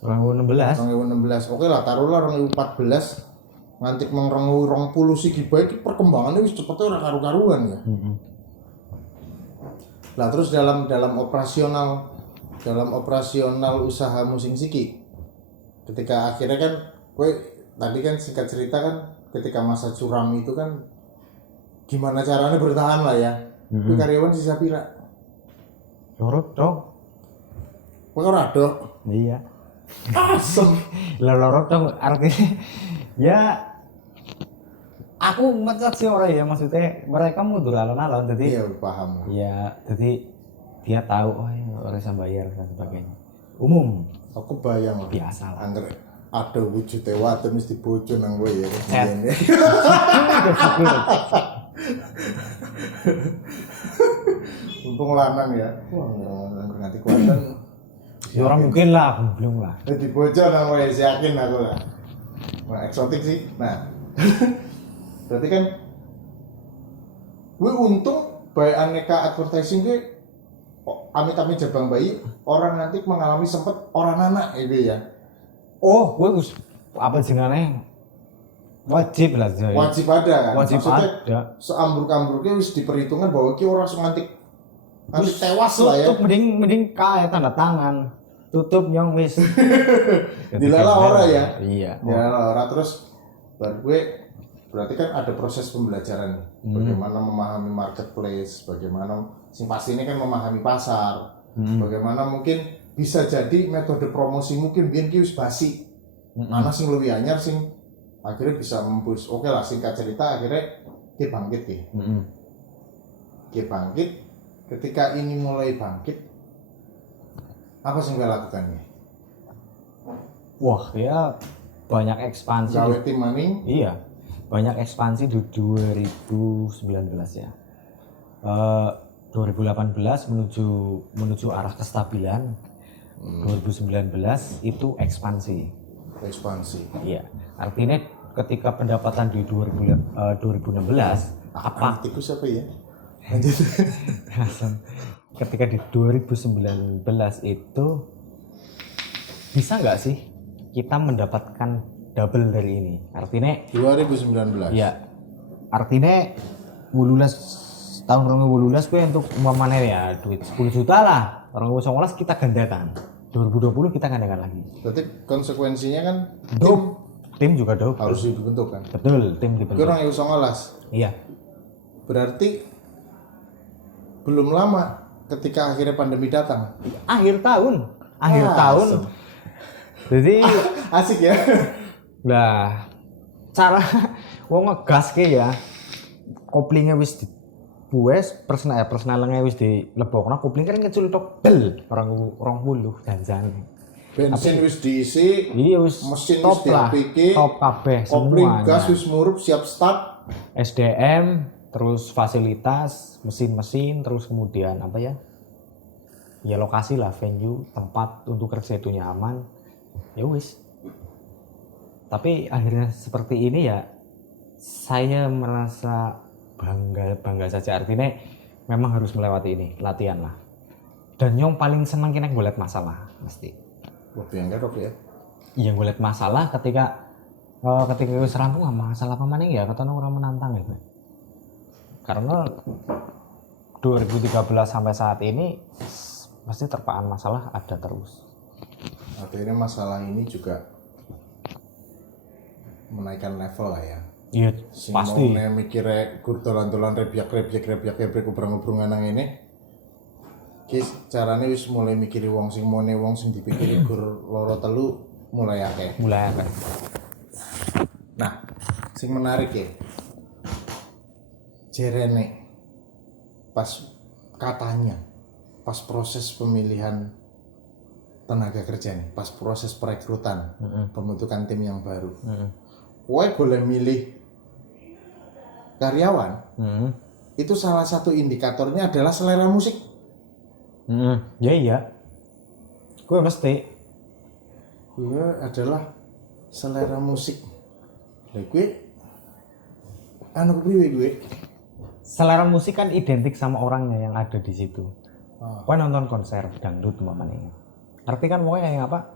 2016. 2016. Oke lah, taruhlah 2014 nganti meng 2020 sih iki perkembangannya wis cepet ora karu-karuan ya. Lah terus dalam operasional usahamu sing siki ketika akhirnya kan kowe tadi kan singkat cerita kan ketika masa curam itu kan gimana caranya bertahan lah ya. Kowe karyawan sisa pira? Lorot dong. Kowe ora ada. Iya. Asem. Lorot dong artinya ya aku mecat sih orang ya, maksudnya mereka mundur alon-alon jadi Iya, paham lah. ya jadi dia tahu oh ya orang bisa bayar dan sebagainya umum Aku bayang lah. biasa lah. Angger ada wujud wadon mesti bojo nang kowe ya. Set. Untung lanang ya. Wah, ngerti kuatan. Ya orang mungkin lah belum lah. Jadi bojo nang kowe yakin aku lah. Nah, eksotik sih. Nah. Berarti kan gue untung by aneka advertising gue amit-amit jabang bayi orang nanti mengalami sempet orang anak itu ya. Oh gue apa jenenge wajib lah Joy. Wajib ada kan. Wajib Maksudnya ada. seambruk-ambruknya wis diperhitungkan bahwa ki orang nanti tewas lah ya. Tutup mending kae tanda tangan. Tutup nyong wis. Dilala ora ya. Iya. Dilala ora terus baru gue berarti kan ada proses pembelajaran bagaimana memahami marketplace, bagaimana sing pasti ini kan memahami pasar, bagaimana mungkin bisa jadi metode promosi mungkin biar ki wis basi, mana sing lebih anyar sing akhirnya bisa membus. Oke lah singkat cerita akhirnya ki bangkit ki, ki bangkit. Ketika ini mulai bangkit, apa sih yang lakukan nih? Wah ya banyak ekspansi. Gawe tim maning? Iya. Banyak ekspansi di 2019 ya. 2018 menuju arah kestabilan. 2019 itu ekspansi. Ekspansi. Iya. Artinya ketika pendapatan di 2016 apa? Itu siapa ya? Ketika di 2019 itu bisa nggak sih kita mendapatkan double dari ini? Artinya 2019. ya artinya tahun 2018 gue untuk umpamanya ya duit 10 juta lah, 2019 kita gandakan, 2020 kita gandakan lagi. Berarti konsekuensinya kan tim juga double harus dibentuk kan? betul, tim dibentuk. Orang yang 2019. Iya. Berarti belum lama ketika akhirnya pandemi datang. Akhir tahun. Jadi asik ya. Nah, cara wong ngegas ke ya, koplingnya wis dibues, personalnya wis dilebokno, kopling kan kecil tok del, orang bulu danjane. Bensin wis diisi, Iya wis mesin top wis lah, diapiki, top kabeh kopling semuanya. gas wis murup siap start. SDM, terus fasilitas, mesin-mesin, terus kemudian apa ya? Ya lokasi lah, venue, tempat untuk kerja itu nyaman. Ya wis. Tapi akhirnya seperti ini ya saya merasa bangga saja, artinya memang harus melewati ini latihan lah. Dan yang paling senang kena gue liat masalah mesti. Lebih yang kerok ya. Yang gue liat masalah ketika gue serampung masalah apa maning ya, kata orang menantang ya. Karena 2013 sampai saat ini pasti terpaan masalah ada terus. Akhirnya masalah ini juga menaikkan level lah ya. Iya, pasti. Mau mikirnya gur dolan-dolan rebiak ubrang-ubrangan nang ini. Ki carane wis mulai mikiri wong sing dipikiri gur loro telu mulai akeh. Nah, sing menarik ya. Jerene pas proses pemilihan tenaga kerja nih, pas proses perekrutan, pembentukan tim yang baru. Kowe boleh milih karyawan, itu salah satu indikatornya adalah selera musik. Ya iya. Gue mesti. gue adalah selera musik. Lah gue anu kepriwe gue? Selera musik kan identik sama orangnya yang ada di situ. Oh. Kau nonton konser dangdut umpamanya. Arti kan pokoknya yang apa?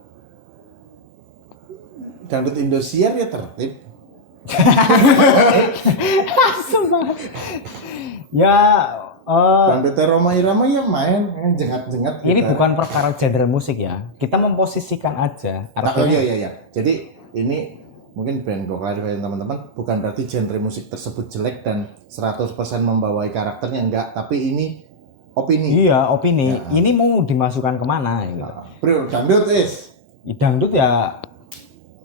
Dangdut Indosiar ya tertib. Ya Dangdut Roma Irama ya main jengat-jengat. ini bukan perkara genre musik ya. Kita memposisikan aja. Iya. Jadi ini mungkin brand gue klarifikasi teman-teman, bukan berarti genre musik tersebut jelek dan 100% membawai karakternya, enggak, tapi ini opini. Iya, opini. Ya. Ini mau dimasukkan kemana gitu. Bro, dangdut dangdut ya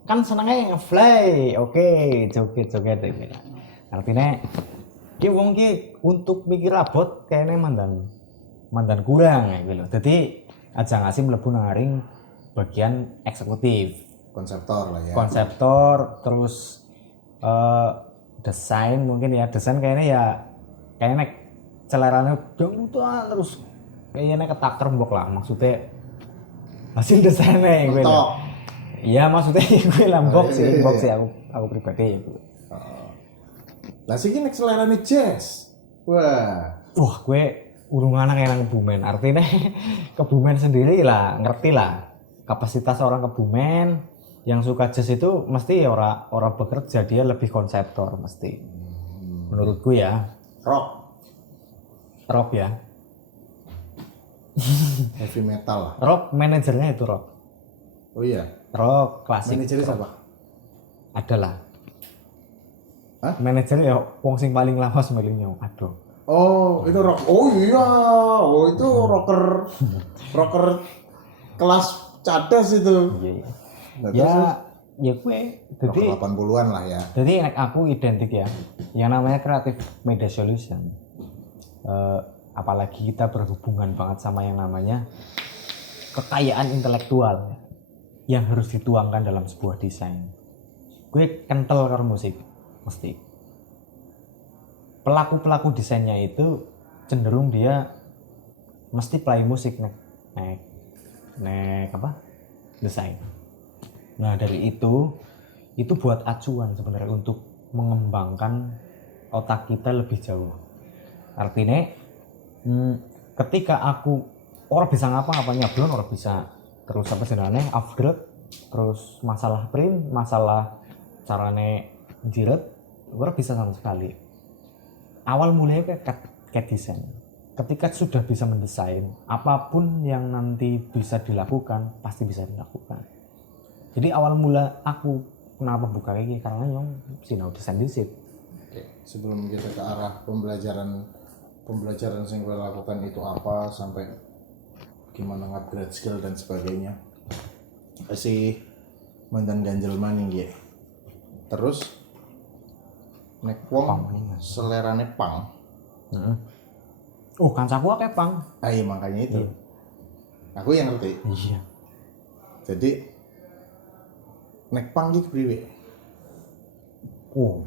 kan senangnya nge-fly. Oke, joget-joget gitu. Artinya ki wong ki untuk mikir abot kayaknya mandan kurang ya gitu. Jadi aja ngasih mlebu naring bagian eksekutif. Konseptor lah ya. Konseptor, terus desain mungkin ya. Desain kayaknya celeranya dangdutan terus kayaknya ketakar mbok lah. Maksudnya hasil desainnya gue. Iya maksudnya gue lambok sih aku pribadi. Lah sih nek selerane jazz. Wah, gue urung anak yang Kebumen. Artinya Kebumen sendiri lah, ngerti lah. Kapasitas orang Kebumen yang suka jazz itu mesti orang bekerja, dia lebih konseptor mesti. Menurutku ya. Rock ya. Heavy metal lah. Rock manajernya itu rock. Oh iya. Rock klasik. Manajernya siapa? Adalah. Hah? Manajer ya wong sing paling lawas melingnya. Aduh. Oh, itu rock. Oh iya. Oh, itu rocker kelas cadas itu. Iya. Nah, Ya gue jadi 80-an lah ya. Jadi aku identik ya yang namanya creative media solution. Apalagi kita berhubungan banget sama yang namanya kekayaan intelektual yang harus dituangkan dalam sebuah desain. Gue kental karo musik mesti. Pelaku desainnya itu cenderung dia mesti play musik nek apa? Desain. Nah, dari itu buat acuan sebenarnya untuk mengembangkan otak kita lebih jauh. Artinya ketika aku orang bisa ngapa nyablon, orang bisa terus apa senane upgrade, terus masalah print, masalah carane jiret, orang bisa sama sekali. Awal mulanya kayak desain. Ketika sudah bisa mendesain, apapun yang nanti bisa dilakukan pasti bisa dilakukan. Jadi awal mula aku kenapa buka kayak gini karena yang sinau desain di situ. Oke, sebelum kita ke arah pembelajaran yang gue lakukan itu apa sampai gimana upgrade skill dan sebagainya, si mandan ganjel maning ya. Terus nek wong selerane pang. Oh, kancaku akeh pang. Iya makanya itu. Iya. Aku yang ngerti. Iya. Jadi nek pang iki priwe?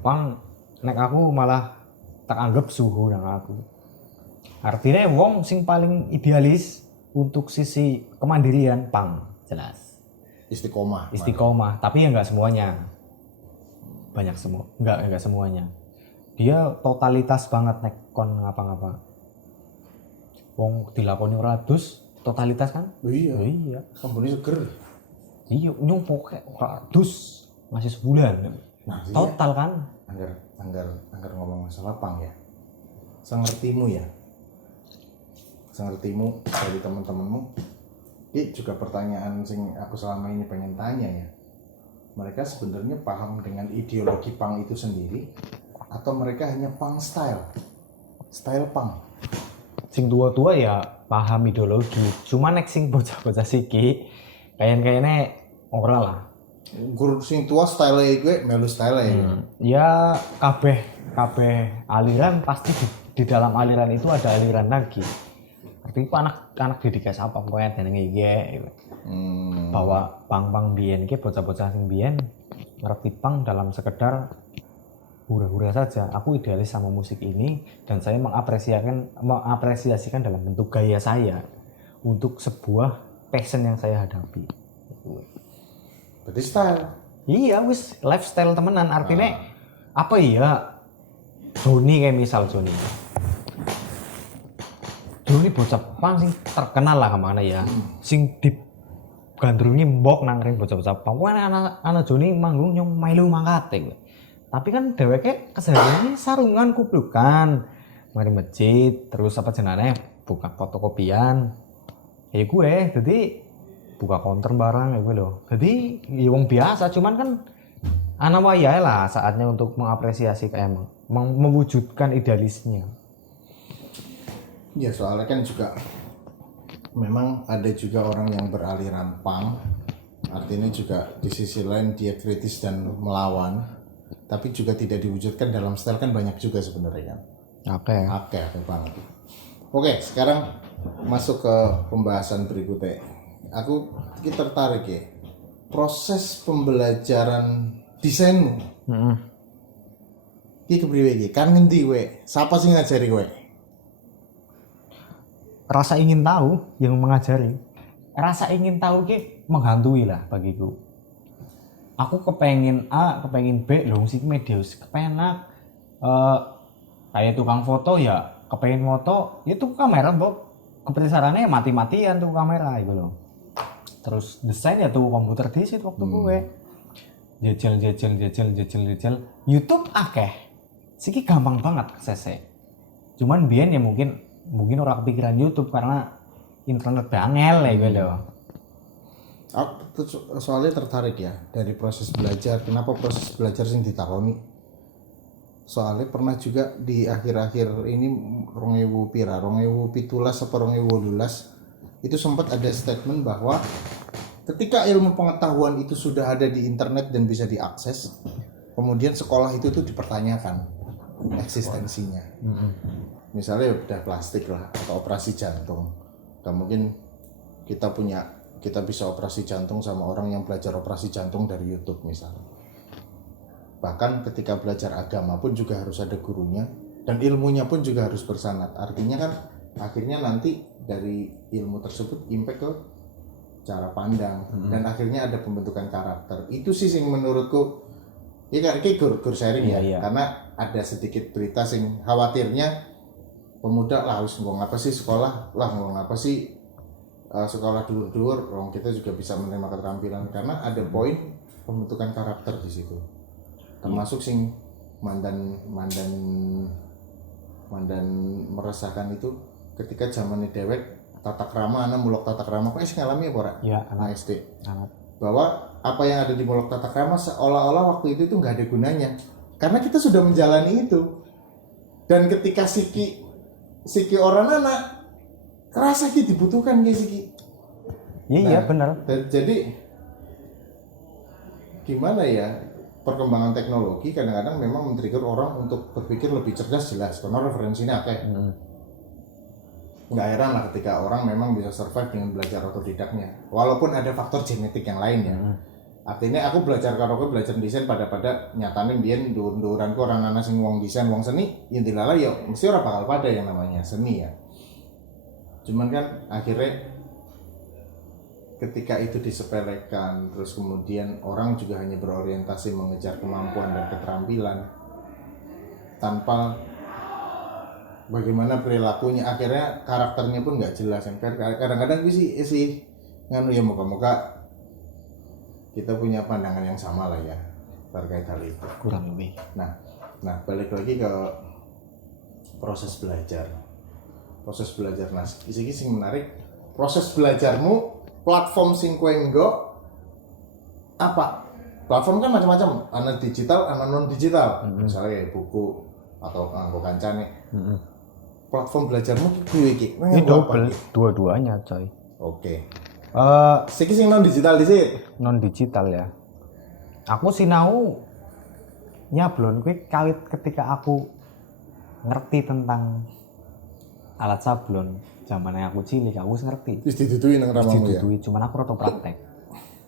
Pang nek aku malah tak anggap suhu nang aku. Artinya wong sing paling idealis untuk sisi kemandirian pang, jelas. Istiqomah, tapi ya enggak semuanya. Banyak semua, enggak semuanya. Dia totalitas banget nek kon ngapa-ngapa. Wong dilakoni ratus totalitas kan? Oh iya. Kambune seger. Iya, nyumpuk ratus masih sebulan. Nah, total kan? Anggar ngomong masalah pang ya. Sengertimu dari teman-temanmu. Ini juga pertanyaan sing aku selama ini pengen tanya ya. Mereka sebenarnya paham dengan ideologi pang itu sendiri atau mereka hanya pang style pang? Sing tua-tua ya paham ideologi. Cuma nek sing bocah-bocah siki kayaknya ora lah. Guru sing tua style gue melu style ya kabeh aliran pasti di dalam aliran itu ada aliran lagi. Artinya anak didikas apa pokoknya jenenge iki bahwa pang biyen iki bocah-bocah sing biyen ngerti pang dalam sekedar hura-hura saja. Aku idealis sama musik ini dan saya mengapresiasikan dalam bentuk gaya saya untuk sebuah passion yang saya hadapi. Jadi style. Iya wis lifestyle temenan artinya apa ya? Joni kayak misal Joni bocah pang sing terkenal lah kemana ya, sing digandrungi mbok nang ring bocah-bocah pang. Anak Joni manggung nyong melu mangkate. Tapi kan dheweke kesehariannya sarungan kuplukan, mari masjid, terus apa jenenge buka fotokopian. Ya gue, jadi buka counter barang ya gue loh. Jadi ya wong biasa, cuman kan anak wayahe lah saatnya untuk mengapresiasi kayak emang mewujudkan idealisnya. Ya soalnya kan juga memang ada juga orang yang beraliran punk, artinya juga di sisi lain dia kritis dan melawan, tapi juga tidak diwujudkan dalam style kan banyak juga sebenarnya kan. Oke banget. Oke, sekarang masuk ke pembahasan berikutnya. Kita tertarik ya, proses pembelajaran desainmu. Iki kepriwe iki? Kan ngendi we? Siapa sih ngajari we? Rasa ingin tahu yang mengajari. Rasa ingin tahu ki menghantui lah bagiku. Aku kepengen A, kepengen B, loh sih media kepenak. Kayak tukang foto ya, kepengen foto, itu kamera mbok. Kepesarannya mati-matian tuh kamera gitu loh. Terus desain ya tuh komputer disit waktu gue. Jajal. YouTube akeh. Siki gampang banget aksesnya. Cuman biyen ya mungkin orang kepikiran YouTube karena internet bangel ya gitu. Aku soalnya tertarik ya dari proses belajar. Kenapa proses belajar sing ditakoni? Soalnya pernah juga di akhir-akhir ini 2017 apa 2018 itu sempat ada statement bahwa ketika ilmu pengetahuan itu sudah ada di internet dan bisa diakses, kemudian sekolah itu tuh dipertanyakan eksistensinya. Misalnya udah plastik lah atau operasi jantung, gak mungkin kita bisa operasi jantung sama orang yang belajar operasi jantung dari YouTube misalnya. Bahkan ketika belajar agama pun juga harus ada gurunya dan ilmunya pun juga harus bersanad. Artinya kan akhirnya nanti dari ilmu tersebut impact ke cara pandang dan akhirnya ada pembentukan karakter. Itu sih yang menurutku ya kayak gur sharing ya. Karena ada sedikit berita sing khawatirnya pemuda lah harus ngomong apa sih sekolah lah ngomong apa sih sekolah dur-dur, orang kita juga bisa menerima keterampilan karena ada poin pembentukan karakter di situ. Termasuk sing mandan meresahkan itu ketika zamannya dewek tata krama mulok tata krama kok ngalami apa ora? Ya, SD. Bahwa apa yang ada di mulok tata krama seolah-olah waktu itu nggak ada gunanya karena kita sudah menjalani itu. Dan ketika siki orang anak kerasa gitu dibutuhkan guys siki. Iya benar. Jadi gimana ya? Perkembangan teknologi kadang-kadang memang men-trigger orang untuk berpikir lebih cerdas jelas karena referensinya kayak nggak heran lah ketika orang memang bisa survive dengan belajar otodidaknya walaupun ada faktor genetik yang lain ya. Artinya aku belajar karaoke belajar desain pada nyatanin biyen ndur-nduranku orang anak sing wong desain wong seni yang dilala ya mesti ora bakal pada yang namanya seni ya. Cuman kan akhirnya ketika itu disepelekan, terus kemudian orang juga hanya berorientasi mengejar kemampuan dan keterampilan tanpa bagaimana perilakunya, akhirnya karakternya pun nggak jelas. Kadang-kadang sih nganu ya moga-moga kita punya pandangan yang sama lah ya terkait hal itu. Kurang lebih. Nah balik lagi ke proses belajar. Nas, isi sing menarik. Proses belajarmu platform sing kowe nggo apa? Platform kan macam-macam, ana digital, ana non digital. Misalnya kayak buku atau nganggo kancane. Platform belajarmu kuwi iki. Ini dua-duanya, coy. Oke. Siki sing non digital dhisik. Non digital ya. Aku sinau nyablon kuwi kawit ketika aku ngerti tentang alat sablon. Zamannya aku cilik, aku ngerti. Wis ditutupi nang ramamu ya. Cuman aku rada praktek.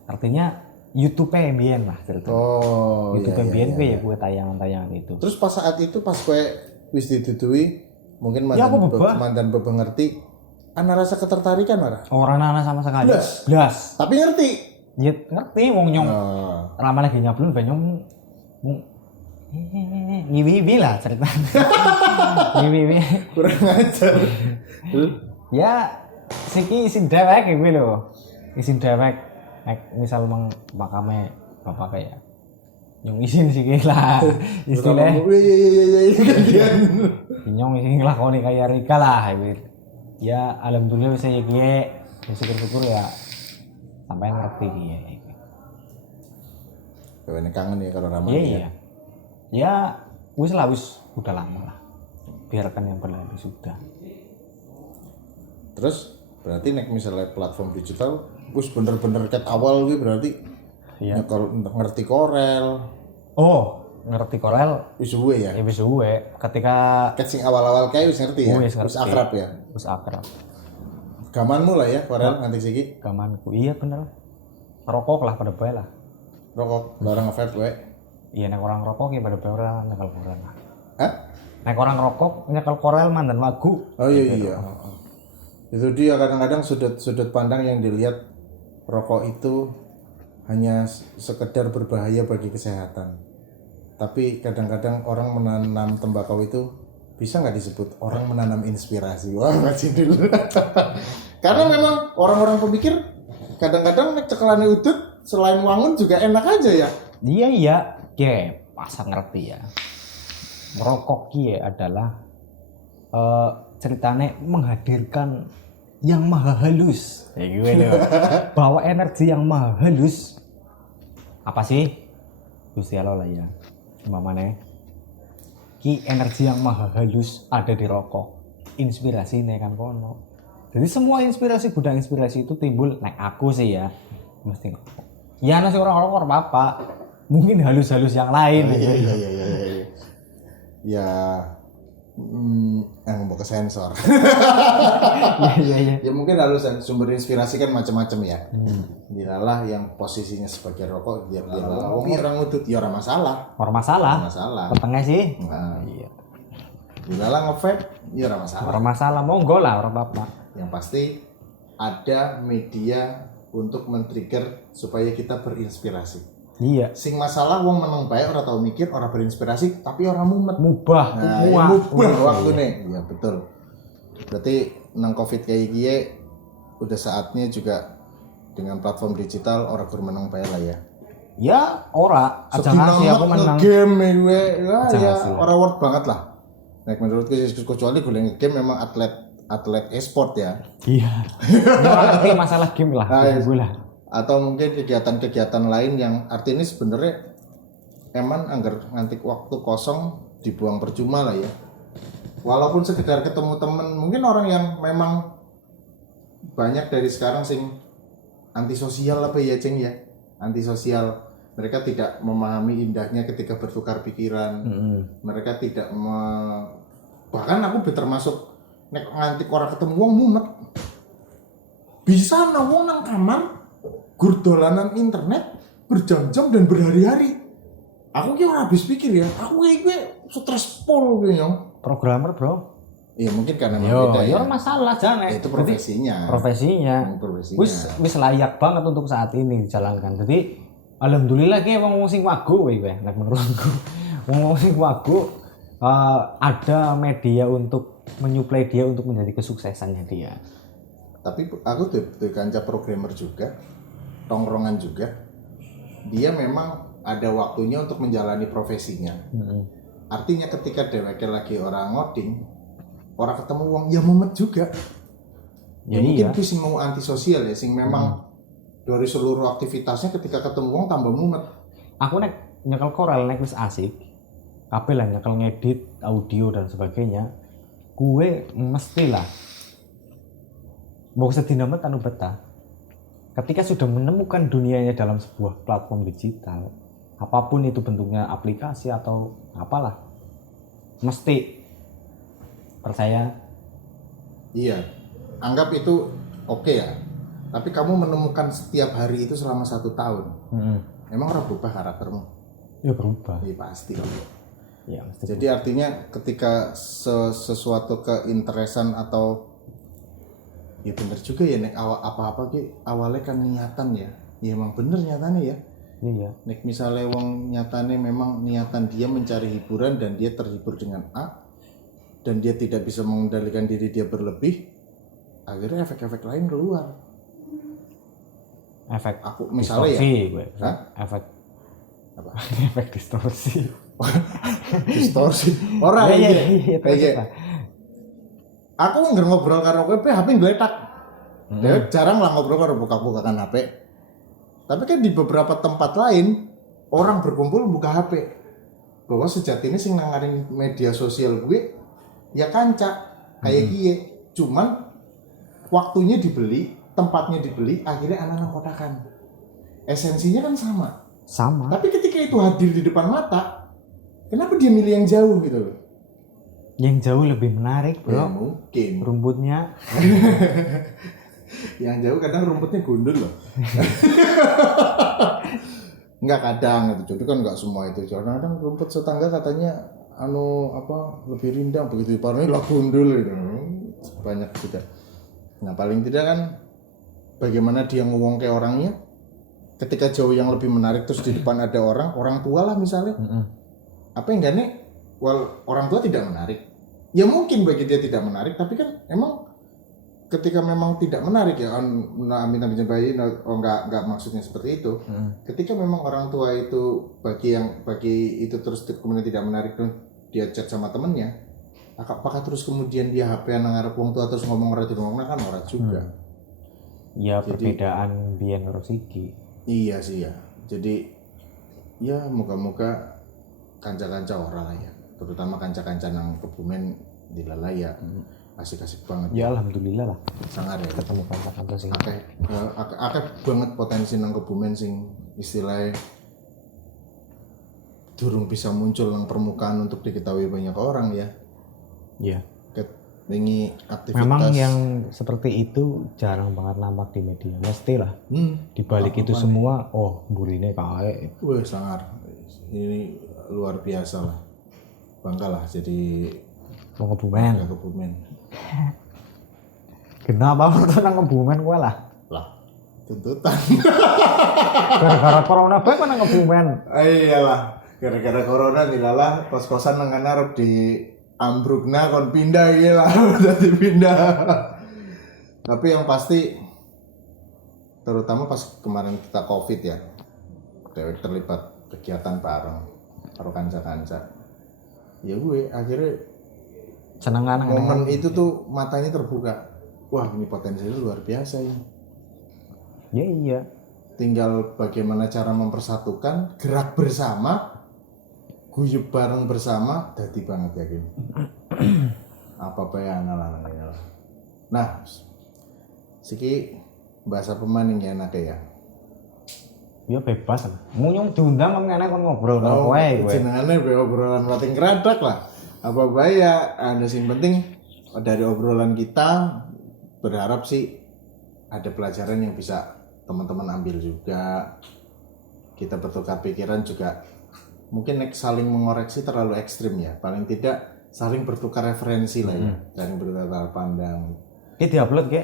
Artinya YouTube mbien lah cerita. Oh, YouTube mbien ya gue tayangan-tayangan itu. Terus pas saat itu pas kowe wis ditutupi mungkin mandan bebe ngerti ana rasa ketertarikan ora? Orang ana sama sekali. Blas. Tapi ngerti. Ya ngerti wong nyong ramane lagi nyablon ben nyong ngiwi-wiwi lah cerita. Ngiwi-wiwi. Kurang ajar. Ya siki isin dewek kuwi lho. Isin dewek nek misal makame bapak kayak nyong isin siki lah istilah. Iya. Nyong isin nglakoni kaya Rika lah gitu. Ya alhamdulillah bisa ya kiye. Syukur-syukur ya sampai ngerti kiye. Kowe kangen ya kalau ramai. Iya. Ya wis udah lama lah. Biarkan yang berlalu sudah. Terus berarti nek misalnya platform digital wis bener-bener ket awal kuwi berarti Iya. ngerti Corel. Oh, ngerti Corel Wis suwe ya. ya wis suwe. Ketika Ket sing awal-awal kayak wis ngerti ya. Wis ngerti. Wis akrab ya. wis akrab Gamanmu lah ya Corel nganti siki. gamanku. Iya bener. Rokok lah pada bae lah. Rokok bareng nge-vape wae. Iya nek orang rokok ya pada bae ora nyekel Corel lah. Hah? Nek orang rokok nyekel Corel mandan lagu. Oh iya. Itu dia kadang-kadang sudut pandang yang dilihat rokok itu hanya sekedar berbahaya bagi kesehatan. Tapi kadang-kadang orang menanam tembakau itu bisa nggak disebut orang menanam inspirasi? Wah, masih dulu. Karena memang orang-orang pemikir kadang-kadang nek cekelane udut selain wangun juga enak aja ya. Iya. Pasang ngerti ya. Merokok ki adalah ceritanya menghadirkan yang maha halus. Ya gimana? Bawa energi yang maha halus. Apa sih? Gusti Allah lah ya. Umpamane ki energi yang maha halus ada di rokok. Inspirasinya kan kono. Jadi semua inspirasi gudang inspirasi itu timbul nek aku sih ya. Mesti ngerokok. Ya nasi orang-orang apa? Mungkin halus-halus yang lain. Iya. Ya yang mau ke sensor. Iya. Ya mungkin harus sumber inspirasi kan macam-macam ya. Dilalah yang posisinya sebagai rokok dia orang ngudut ya orang masalah. Orang masalah. Petengah sih. Nah, Iya. dilalah nge-vape ya orang masalah. Orang masalah monggo lah orang bapak. Yang pasti ada media untuk men-trigger supaya kita berinspirasi. Iya. Sing masalah wong meneng bae ora tau mikir, ora berinspirasi, tapi orang mumet. Mubah. Nah, ya mubah waktu nih. Iya betul. Berarti nang Covid kayak gini udah saatnya juga dengan platform digital orang kur meneng bae lah ya. Ya ora. Aja ngasih aku menang. Game gue, ya ngasih. orang worth banget lah. Nek menurutku kecuali gue game memang atlet e-sport ya. Iya. Orang ngerti masalah game lah. Lah. Atau mungkin kegiatan-kegiatan lain yang artinya sebenarnya emang anggar nganti waktu kosong dibuang percuma lah ya. Walaupun sekedar ketemu temen, mungkin orang yang memang banyak dari sekarang sing antisosial apa ya Ceng ya, antisosial. Mereka tidak memahami indahnya ketika bertukar pikiran. Mereka tidak bahkan aku termasuk nek nganti orang ketemu wong mumet. Bisa wong nang kamar gur dolanan internet berjam-jam dan berhari-hari. Aku ki ora habis pikir ya. Aku gue stres pol gue nyong. Programmer, Bro. Iya mungkin karena beda ya. Ya masalah jangan. Itu profesinya. Profesinya. Wis layak banget untuk saat ini dijalankan. Jadi alhamdulillah ki wong sing wagu kowe nek menurutku. Wong sing wagu ada media untuk menyuplai dia untuk menjadi kesuksesannya dia. Tapi aku tuh kanca programmer juga. Tongkrongan juga, dia memang ada waktunya untuk menjalani profesinya. Artinya ketika dheweke lagi orang ngoding, orang ketemu wong ya mumet juga. Ya mungkin itu sing mau antisosial ya, sing memang dari seluruh aktivitasnya ketika ketemu wong tambah mumet. Aku nek nyekel Corel nek wis asik, kabeh lah nyekel ngedit audio dan sebagainya, gue mestilah mau sedina met anu betah. Ketika sudah menemukan dunianya dalam sebuah platform digital, apapun itu bentuknya aplikasi atau apalah, mesti percaya. Iya, anggap itu oke ya. Tapi kamu menemukan setiap hari itu selama 1 tahun. Emang orang berubah karaktermu? Ya berubah. Iya pasti. Ya, mesti. Jadi artinya ketika sesuatu keinteresan atau ya bener juga ya nek apa-apa ki awalnya kan niatan ya. Ya emang bener nyatanya ya. Iya. Nek misalnya wong nyatane memang niatan dia mencari hiburan dan dia terhibur dengan A dan dia tidak bisa mengendalikan diri dia berlebih, akhirnya efek-efek lain keluar. Efek Aku misalnya distorsi, ya, gue. Hah? Efek Apa? efek distorsi. Distorsi. Ora Iya, kayak aku nggak ngobrol karo kowe HP ngletak. Dia jarang lah ngobrol karo buka-bukakan HP. Tapi kan di beberapa tempat lain orang berkumpul buka HP. Bahwa sejatinya sing nangarin media sosial gue ya kanca kayak gie. Cuman waktunya dibeli, tempatnya dibeli, akhirnya anak-anak kotakan. Esensinya kan sama. Sama. Tapi ketika itu hadir di depan mata, kenapa dia milih yang jauh gitu loh? Yang jauh lebih menarik, Ya bro. mungkin. Rumputnya. Yang jauh kadang rumputnya gundul loh. Enggak kadang itu. Jadi kan enggak semua itu. Kadang rumput tetangga katanya lebih rindang begitu parahnya lah gundul gitu. Banyak juga. Nah, paling tidak kan bagaimana dia ngomong ke orangnya. Ketika jauh yang lebih menarik terus di depan ada orang tua lah misalnya. Apa yang gak nih? Orang tua tidak menarik. Ya mungkin bagi dia tidak menarik, tapi kan emang ketika memang tidak menarik ya, amit-amit bayi, enggak maksudnya seperti itu. Ketika memang orang tua itu bagi itu terus kemudian tidak menarik dan dia chat sama temennya, apakah terus kemudian dia HP-an ngarep wong tua terus ngomong ora dirungokna kan ora juga. Ya Jadi, perbedaan biyen karo siki. Iya sih ya. Jadi ya moga-moga kanca-kanca ora lah ya. Terutama kanca-kanca nang Kebumen dilalai ya. Asik-asik banget. Ya alhamdulillah lah. Sangar ya. Ketemu kanca-kanca sing Akeh banget potensi nang Kebumen sing istilahnya durung bisa muncul nang permukaan untuk diketahui banyak orang ya. Iya. Ini aktivitas. Memang yang seperti itu jarang banget nampak di media. Mesti lah. Di balik itu semua, burine kae. Wih, sangar. Ini luar biasa lah. Bangga lah jadi Wong Kebumen. Kebumen. Kenapa waktu nang Kebumen kowe lah? Lah, tuntutan. Gara-gara corona bae kok nang Kebumen. Iyalah, gara-gara corona dilalah kos-kosan nang arep di ambrukna kon pindah iki lah, udah dipindah. Tapi yang pasti terutama pas kemarin kita Covid ya. Dewek terlibat kegiatan bareng karo kanca-kanca. Ya gue akhirnya Senengan momen itu tuh matanya terbuka. Wah, ini potensinya luar biasa ini. Ya iya. Tinggal bagaimana cara mempersatukan, gerak bersama, guyub bareng bersama, dadi banget yakin. Apa ya anak-anak ini lah. Nah, siki bahasa pemaning ya enak ya. Ya bebas lah. Munyung diundang kok ngene kon ngobrol karo kowe. Jenengane obrolan pating keradak lah. Apa bae ya, sing penting dari obrolan kita berharap sih ada pelajaran yang bisa teman-teman ambil juga. Kita bertukar pikiran juga. Mungkin saling mengoreksi terlalu ekstrim ya. Paling tidak saling bertukar referensi lah ya. Saling bertukar pandang. Ki diupload ke?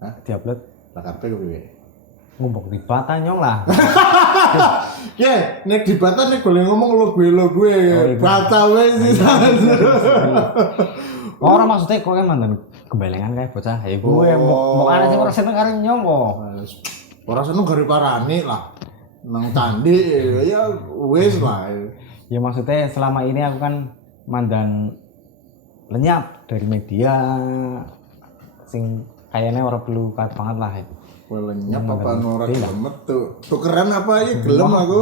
Hah? Diupload. Lah karepe kowe. Ngomong di Batanyong lah. Ya, nek di Batam nek boleh ngomong lo gue. Batam wis sih. Orang maksudnya kok kan mantan kebelengan kayak bocah. Ya gue mau ana sing ora seneng karo nyong kok. Ora seneng gara parani lah. Nang candi ya wis lah. Ya maksudnya selama ini aku kan mandan lenyap dari media sing kayaknya orang perlu banget lah ya. Lenyap apa ora gelem tuh. Tukeran apa ya gelem aku.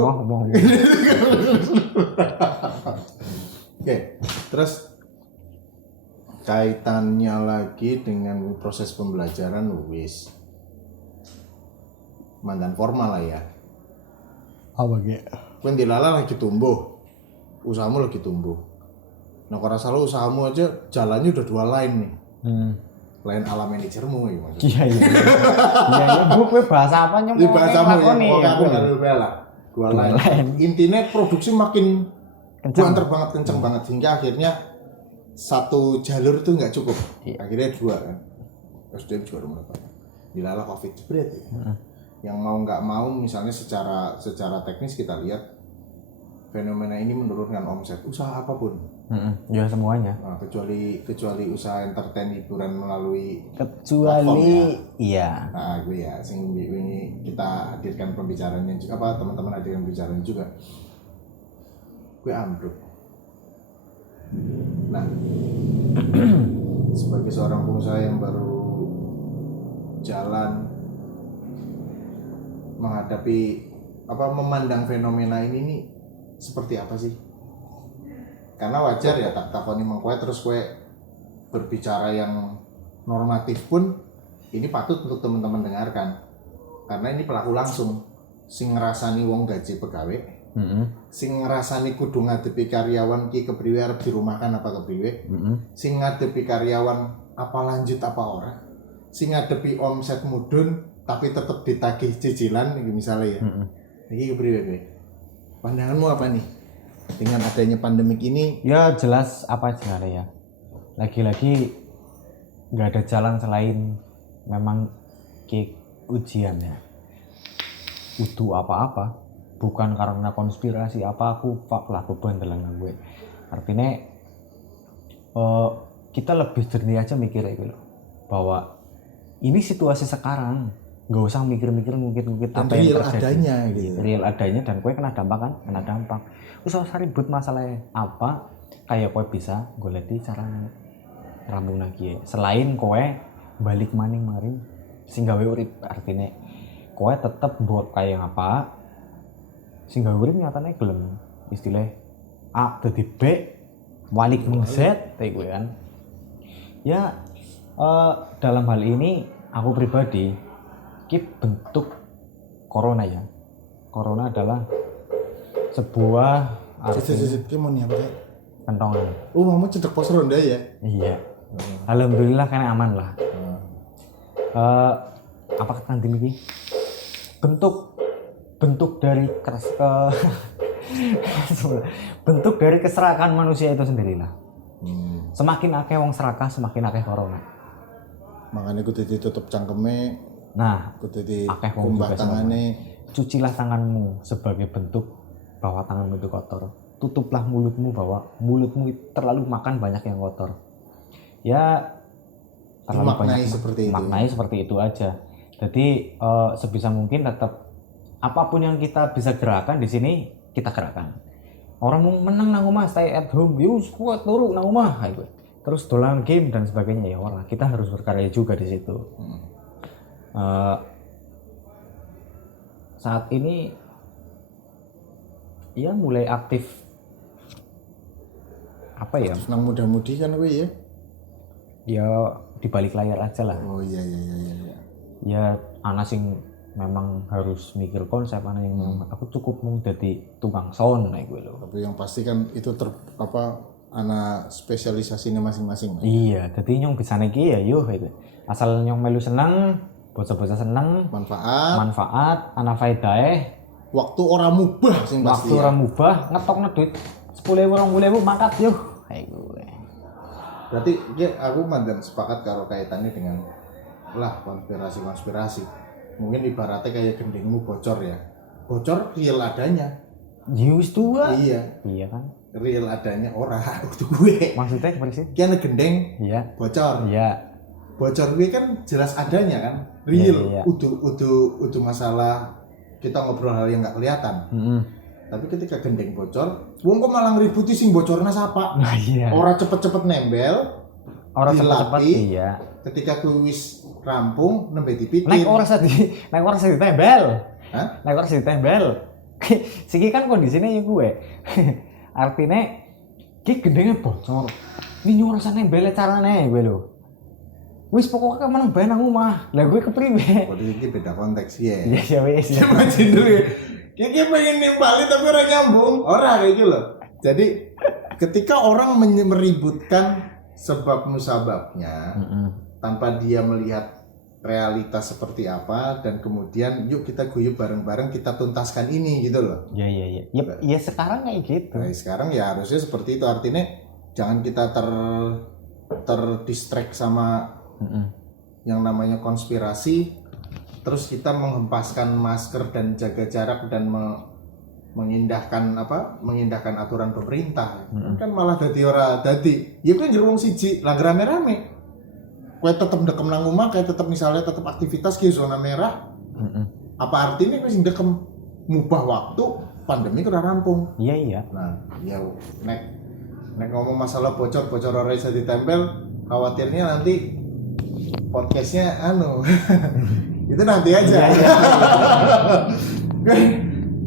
Oke, terus kaitannya lagi dengan proses pembelajaran wis mandan formal lah ya. Apa ge? Kowe dilala lagi tumbuh. Usahamu lagi tumbuh. Nah, kalau salah usahamu aja jalannya udah dua line nih. Lain ala manajermu ya maksudnya. Iya. Iya, Bu, kowe bahasa apa nyong? Di bahasamu ya, nih. aku lalu bela. Dua line. Intinya produksi makin kencang banget hingga akhirnya satu jalur itu nggak cukup. Akhirnya dua kan. SDM juga rumah apa? Dilala Covid jebret ya. yang mau nggak mau misalnya secara teknis kita lihat fenomena ini menurunkan omset usaha apapun. Ya semuanya. Nah, kecuali usaha entertain hiburan melalui Kecuali iya. Nah, gue ya sing ini kita hadirkan pembicaraannya juga teman-teman hadirkan pembicaraannya juga. Gue ambruk. Nah, sebagai seorang pengusaha yang baru jalan menghadapi memandang fenomena ini nih seperti apa sih? Karena wajar ya tak takoni mengkoe terus kue berbicara yang normatif pun ini patut untuk teman-teman dengarkan. Karena ini pelaku langsung sing ngrasani wong gaji pegawai. Sing ngrasani kudu ngadepi karyawan ki kepriwe arep dirumahkan apa kepriwe. Sing ngadepi karyawan apa lanjut apa ora. Sing ngadepi omset mudhun tapi tetap ditagih cicilan misalnya ya. Iki kepriwe kowe? Pandanganmu apa nih dengan adanya pandemik ini? Ya jelas apa aja ya. Lagi-lagi nggak ada jalan selain memang ujian ya. Udah apa-apa, bukan karena konspirasi apa aku lah beban dalam gue. Artinya kita lebih jernih aja mikirnya gitu bahwa ini situasi sekarang. Nggak usah mikir-mikir mungkin apa yang terjadi adanya gitu. Real adanya dan kue kena dampak kan, kena dampak. Usah ribut masalahnya apa, kayak kue bisa golek cara rambung lagi ya. Selain kue balik maning maring sing gawe urip, artinya kue tetep buat kayak apa sing gawe urip nyatanya gelem istilah A dadi B walik mengset kayak gue kan. Ya dalam hal ini aku pribadi bentuk corona ya. Corona adalah sebuah kentongan. Kamu cedek pos ronda ya? Iya. Alhamdulillah kan aman lah. Apa kata ini? Bentuk dari bentuk dari keserakan manusia itu sendirilah. Semakin akeh wong serakah, semakin akeh corona. Makanya kudu ditutup cangkeme. Nah, akeh kumbah tangane. Cucilah tanganmu sebagai bentuk bahwa tanganmu itu kotor. Tutuplah mulutmu bahwa mulutmu terlalu makan banyak yang kotor. Ya terlalu banyak maknai seperti itu aja. Jadi sebisa mungkin tetap apapun yang kita bisa gerakan di sini kita gerakan. Orang mau menang nang omah, stay at home, yus kuat turu nang omah, terus dolan game dan sebagainya ya orang. Kita harus berkarya juga di situ. Saat ini ya mulai aktif apa ya? Nang muda-mudi kan gue ya? Ya di balik layar aja lah. Oh iya. Ya anak sing memang harus mikir konsep, anak yang aku cukup mau jadi tukang sound kayak gue loh. Tapi yang pasti kan itu anak spesialisasinya masing-masing. Iya, jadi nyong bisa neki ya yuk itu. Asal nyong melu seneng, bocah-bocah seneng, manfaat, anak faedah. Waktu orang mubah sing pasti. Waktu orang mubah ngetokno duit 10.000 mangkat yuk. Kayak gue. Berarti ya aku mandan sepakat karo kaitannya dengan konspirasi. Mungkin ibaratnya kayak gendengmu bocor ya. Bocor real adanya. News tua. Iya kan. Real adanya orang itu gue. Maksudnya seperti sih? Kian gendeng. Iya. Bocor. Iya. Bocor gue kan jelas adanya kan. Real. Iya. Udah masalah kita ngobrol hal yang nggak kelihatan. Tapi ketika gendeng bocor, wong kok malah ngeributi sing bocornya siapa? Nah, iya. Orang cepet-cepet nembel. Orang cepet-cepet iya. Ketika kuis rampung nembe dipitin. Naik orang sedih tembel. Hah? Naik orang sedih tembel. Siki kan kondisinya ya gue. Artinya ki gendengnya bocor. Ini nyurusan nembelnya caranya gue lo. Wis pokoknya menang bae nang omah. Lah gue kepriwe? Oh, iki beda konteks ya. Iya wis. Imagine dulu. Kiki pengen nimbali tapi orang nyambung. Orang kayak gitu loh. Jadi ketika orang meributkan sebab musababnya tanpa dia melihat realitas seperti apa dan kemudian yuk kita guyup bareng-bareng kita tuntaskan ini gitu loh. Iya. Ya sekarang kayak gitu. Nah, sekarang ya harusnya seperti itu, artinya jangan kita terdistract sama yang namanya konspirasi terus kita menghempaskan masker dan jaga jarak dan mengindahkan aturan pemerintah. Kan malah dadi ya kuwi njero wong siji lagi rame-rame. Kowe tetep dekem nang omah, kayak tetep misalnya tetep aktivitas ki zona merah. Apa artinya kowe sing dekem mubah waktu pandemi ora rampung. Iya. Nah, ya nek ngomong masalah bocor ora bisa ditempel, khawatirnya nanti podcastnya itu nanti aja.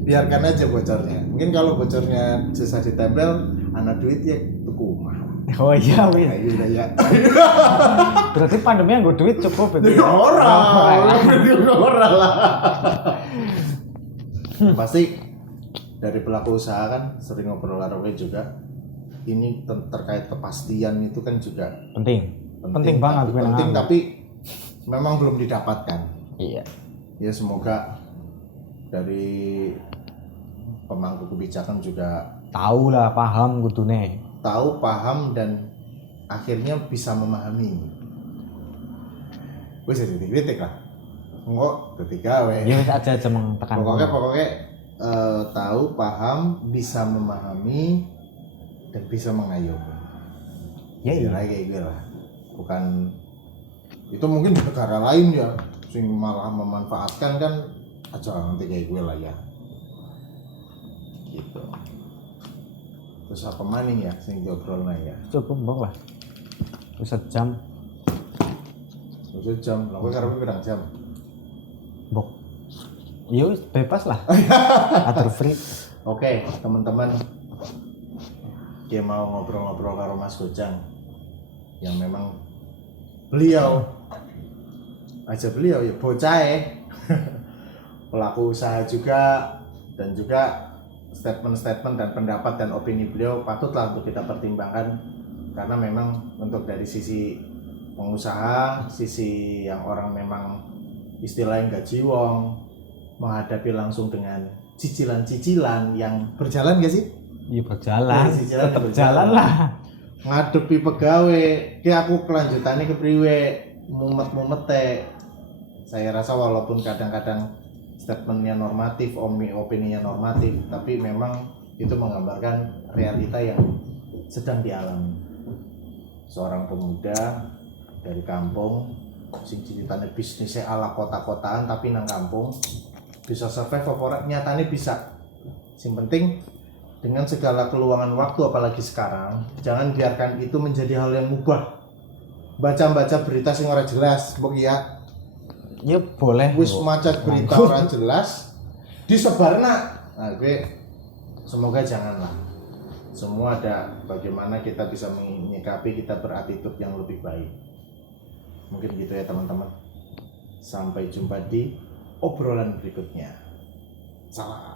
Biarkan aja bocornya. Mungkin kalau bocornya susah ditempel, anak duit ya tuku omah. Oh iya, wis. Iya ya. Berarti pandemi nggo duit cukup itu. Ora lah. Pasti dari pelaku usaha kan sering ngobrol karo juga. Ini terkait kepastian itu kan juga penting banget. Penting tapi memang belum didapatkan. Iya. Ya semoga dari pemangku kebijakan juga tahu lah, paham kudune. Tahu, paham dan akhirnya bisa memahami. Wis kritik lah. Engko ketiga we. Ya wis aja tekan. Pokoknya tahu, paham, bisa memahami dan bisa mengayomi. Iya. Kayak gitu lah. Bukan itu mungkin di negara lain ya sing malah memanfaatkan kan aja nanti kayak gue lah ya. Gitu. Terus apa maning ya sing diobrolna ya? Cukup mbok lah. Wis sejam. Lah kowe karepe pirang jam? Mbok. Ya wis bebas lah. Atur free. Oke, teman-teman. Dia mau ngobrol-ngobrol karo Mas Gojang yang memang beliau ya bocah pelaku usaha juga dan juga statement-statement dan pendapat dan opini beliau patutlah untuk kita pertimbangkan karena memang untuk dari sisi pengusaha, sisi yang orang memang istilahnya gaji wong menghadapi langsung dengan cicilan-cicilan yang berjalan gak sih? Iya berjalan, tetap jalan lah. Ngadepi pegawai, aku kelanjutannya kepriwe, mumet saya rasa walaupun kadang-kadang statementnya normatif, opininya normatif, tapi memang itu menggambarkan realita yang sedang dialami seorang pemuda dari kampung sing ceritanya bisnisnya ala kota-kotaan tapi nang kampung bisa survive apa nyatanya bisa. Yang penting dengan segala keluangan waktu apalagi sekarang, jangan biarkan itu menjadi hal yang mubah. Baca berita sing ora jelas, mbok ya. Ya boleh. Wis maca berita ora jelas disebarna. Nah, gue semoga janganlah. Semua ada bagaimana kita bisa menyikapi, kita berattitude yang lebih baik. Mungkin gitu ya teman-teman. Sampai jumpa di obrolan berikutnya. Salam.